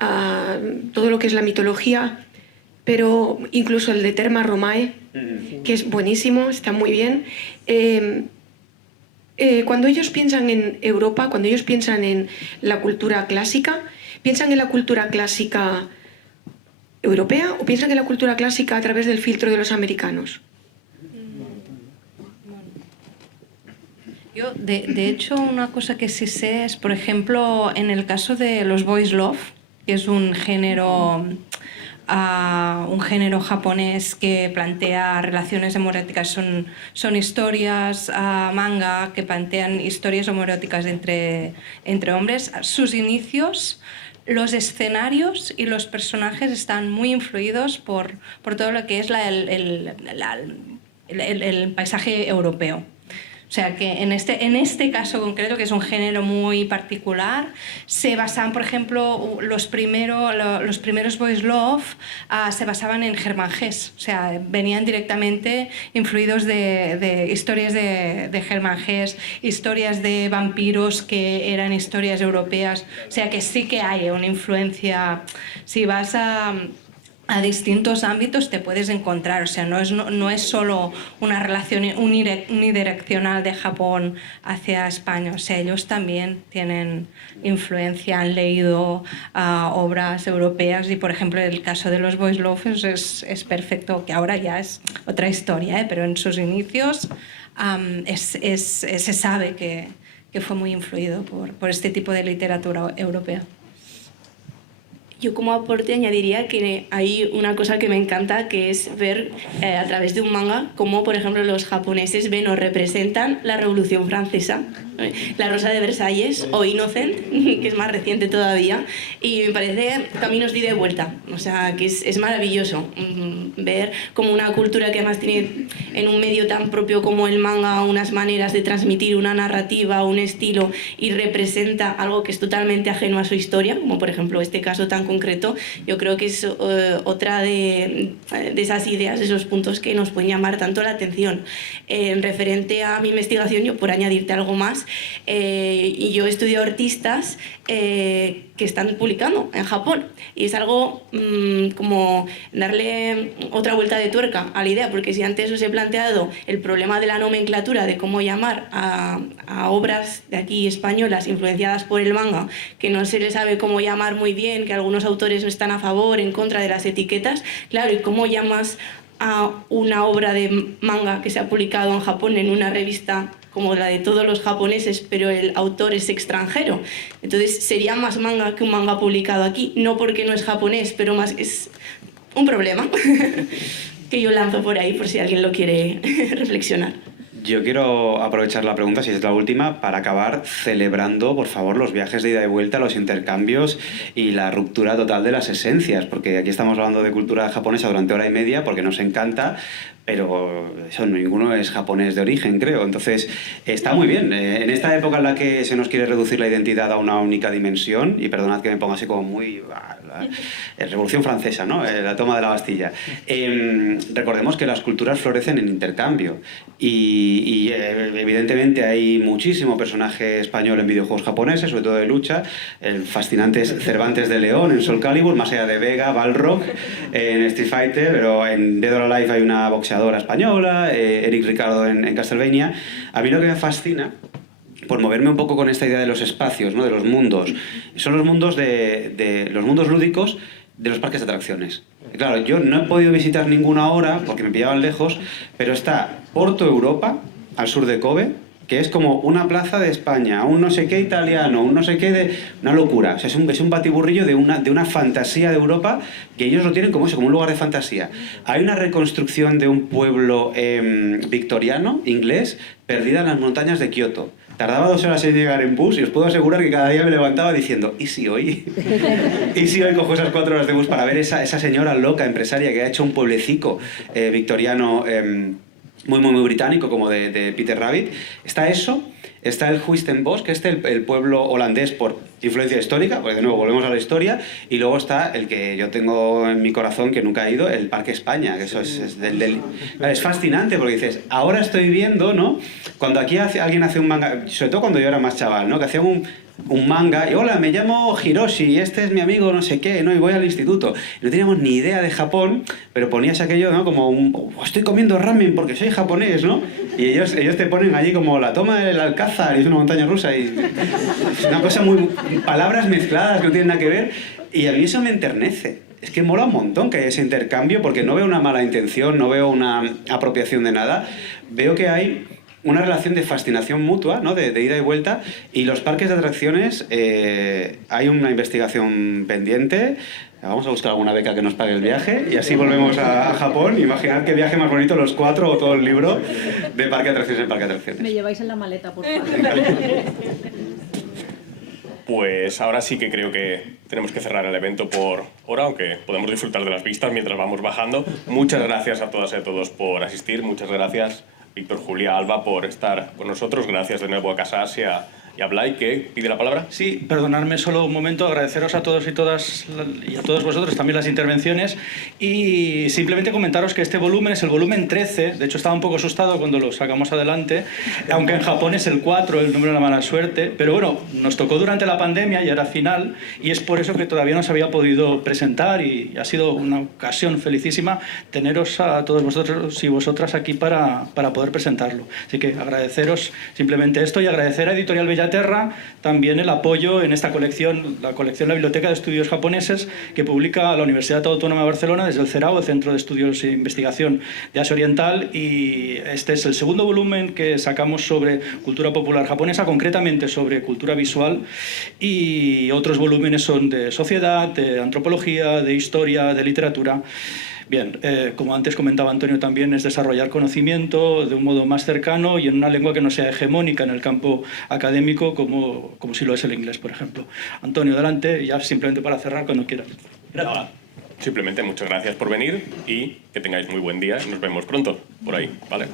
a todo lo que es la mitología, pero incluso el de Terma Romae, que es buenísimo, está muy bien. Cuando ellos piensan en Europa, cuando ellos piensan en la cultura clásica, ¿piensan en la cultura clásica europea o piensan en la cultura clásica a través del filtro de los americanos? Yo, de hecho, una cosa que sí sé es, por ejemplo, en el caso de los boys love, que es un género japonés que plantea relaciones homoeróticas, son historias manga que plantean historias homoeróticas entre hombres. Sus inicios los escenarios y los personajes están muy influidos por todo lo que es el paisaje europeo. O sea que en este caso concreto, que es un género muy particular, se basan, por ejemplo, los primeros boys love se basaban en germanjés, o sea, venían directamente influidos de historias de germanjés, historias de vampiros que eran historias europeas, o sea que sí que hay una influencia. Si vas a distintos ámbitos te puedes encontrar, o sea, no es solo una relación unidireccional de Japón hacia España, o sea, ellos también tienen influencia, han leído obras europeas y, por ejemplo, el caso de los boys love es perfecto, que ahora ya es otra historia, pero en sus inicios se sabe que fue muy influido por este tipo de literatura europea. Yo como aporte añadiría que hay una cosa que me encanta, que es ver a través de un manga cómo, por ejemplo, los japoneses ven o representan la Revolución Francesa, La Rosa de Versalles o Innocent, que es más reciente todavía, y me parece caminos de ida y vuelta. O sea, que es maravilloso ver cómo una cultura que además tiene en un medio tan propio como el manga unas maneras de transmitir una narrativa, un estilo, y representa algo que es totalmente ajeno a su historia, como por ejemplo este caso tan concreto. Yo creo que es otra de esas ideas, de esos puntos que nos pueden llamar tanto la atención. Referente a mi investigación, yo por añadirte algo más, y yo estudio artistas que están publicando en Japón, y es algo como darle otra vuelta de tuerca a la idea, porque si antes os he planteado el problema de la nomenclatura, de cómo llamar a obras de aquí españolas influenciadas por el manga, que no se les sabe cómo llamar muy bien, que algunos autores no están a favor, en contra de las etiquetas, claro, ¿y cómo llamas a una obra de manga que se ha publicado en Japón en una revista como la de todos los japoneses, pero el autor es extranjero? Entonces sería más manga que un manga publicado aquí, no porque no es japonés, pero más es un problema que yo lanzo por ahí por si alguien lo quiere reflexionar. Yo quiero aprovechar la pregunta, si es la última, para acabar celebrando, por favor, los viajes de ida y vuelta, los intercambios y la ruptura total de las esencias, porque aquí estamos hablando de cultura japonesa durante hora y media porque nos encanta, pero eso, ninguno es japonés de origen, creo. Entonces, está muy bien. En esta época en la que se nos quiere reducir la identidad a una única dimensión, y perdonad que me ponga así como muy... la Revolución Francesa, ¿no? La toma de la Bastilla. Recordemos que las culturas florecen en intercambio, y evidentemente hay muchísimo personaje español en videojuegos japoneses, sobre todo de lucha. El fascinante es Cervantes de León en Soul Calibur, más allá de Vega, Balrog en Street Fighter, pero en Dead or Alive hay una boxeadora española, Eric Ricardo en Castlevania. A mí lo que me fascina, por moverme un poco con esta idea de los espacios, ¿no? De los mundos, son los mundos los mundos lúdicos de los parques de atracciones. Claro, yo no he podido visitar ninguna ahora porque me pillaban lejos, pero está Porto Europa, al sur de Kobe, que es como una plaza de España, un no sé qué italiano, un no sé qué de... Una locura. O sea, es un batiburrillo de una fantasía de Europa, que ellos lo tienen como eso, como un lugar de fantasía. Hay una reconstrucción de un pueblo victoriano, inglés, perdida en las montañas de Kioto. Tardaba 2 horas en llegar en bus y os puedo asegurar que cada día me levantaba diciendo ¿y si hoy? ¿Y si hoy cojo esas 4 horas de bus para ver esa señora loca, empresaria, que ha hecho un pueblecico victoriano muy británico, como de Peter Rabbit? Está eso, está el Huistenbos, que es el pueblo holandés por influencia histórica, porque de nuevo volvemos a la historia, y luego está el que yo tengo en mi corazón, que nunca he ido, el Parque España, que eso es fascinante, porque dices, ahora estoy viendo, ¿no? Cuando aquí alguien hace un manga, sobre todo cuando yo era más chaval, ¿no? Que hacía un manga, y hola, me llamo Hiroshi, y este es mi amigo no sé qué, ¿no? Y voy al instituto. No teníamos ni idea de Japón, pero ponías aquello, ¿no? Como estoy comiendo ramen porque soy japonés, ¿no? Y ellos te ponen allí como la toma del Alcázar, y es una montaña rusa, y es una cosa muy... palabras mezcladas que no tienen nada que ver, y a mí eso me enternece. Es que mola un montón que haya ese intercambio, porque no veo una mala intención, no veo una apropiación de nada, veo que hay una relación de fascinación mutua, ¿no? de ida y vuelta, y los parques de atracciones, hay una investigación pendiente. Vamos a buscar alguna beca que nos pague el viaje y así volvemos a Japón. Imaginad qué viaje más bonito, los 4 o todo el libro de parque de atracciones en parque de atracciones. Me lleváis en la maleta, por favor. Pues ahora sí que creo que tenemos que cerrar el evento por hora, aunque podemos disfrutar de las vistas mientras vamos bajando. Muchas gracias a todas y a todos por asistir. Muchas gracias, Víctor, Julia, Alba, por estar con nosotros. Gracias de nuevo a Casa Asia y a Blay, que pide la palabra. Sí, perdonadme solo un momento, agradeceros a todos y todas y a todos vosotros también las intervenciones y simplemente comentaros que este volumen es el volumen 13, de hecho estaba un poco asustado cuando lo sacamos adelante, aunque en Japón es el 4, el número de la mala suerte, pero bueno, nos tocó durante la pandemia y era final y es por eso que todavía no se había podido presentar y ha sido una ocasión felicísima teneros a todos vosotros y vosotras aquí para poder presentarlo. Así que agradeceros simplemente esto y agradecer a Editorial Bellaterra también el apoyo en esta colección, la Biblioteca de Estudios Japoneses, que publica la Universidad Autónoma de Barcelona desde el CERAO, el Centro de Estudios e Investigación de Asia Oriental, y este es el segundo volumen que sacamos sobre cultura popular japonesa, concretamente sobre cultura visual, y otros volúmenes son de sociedad, de antropología, de historia, de literatura. Bien, como antes comentaba Antonio también, es desarrollar conocimiento de un modo más cercano y en una lengua que no sea hegemónica en el campo académico como si lo es el inglés, por ejemplo. Antonio, adelante, ya simplemente para cerrar cuando quieras. Gracias. Simplemente muchas gracias por venir y que tengáis muy buen día y nos vemos pronto por ahí, ¿vale?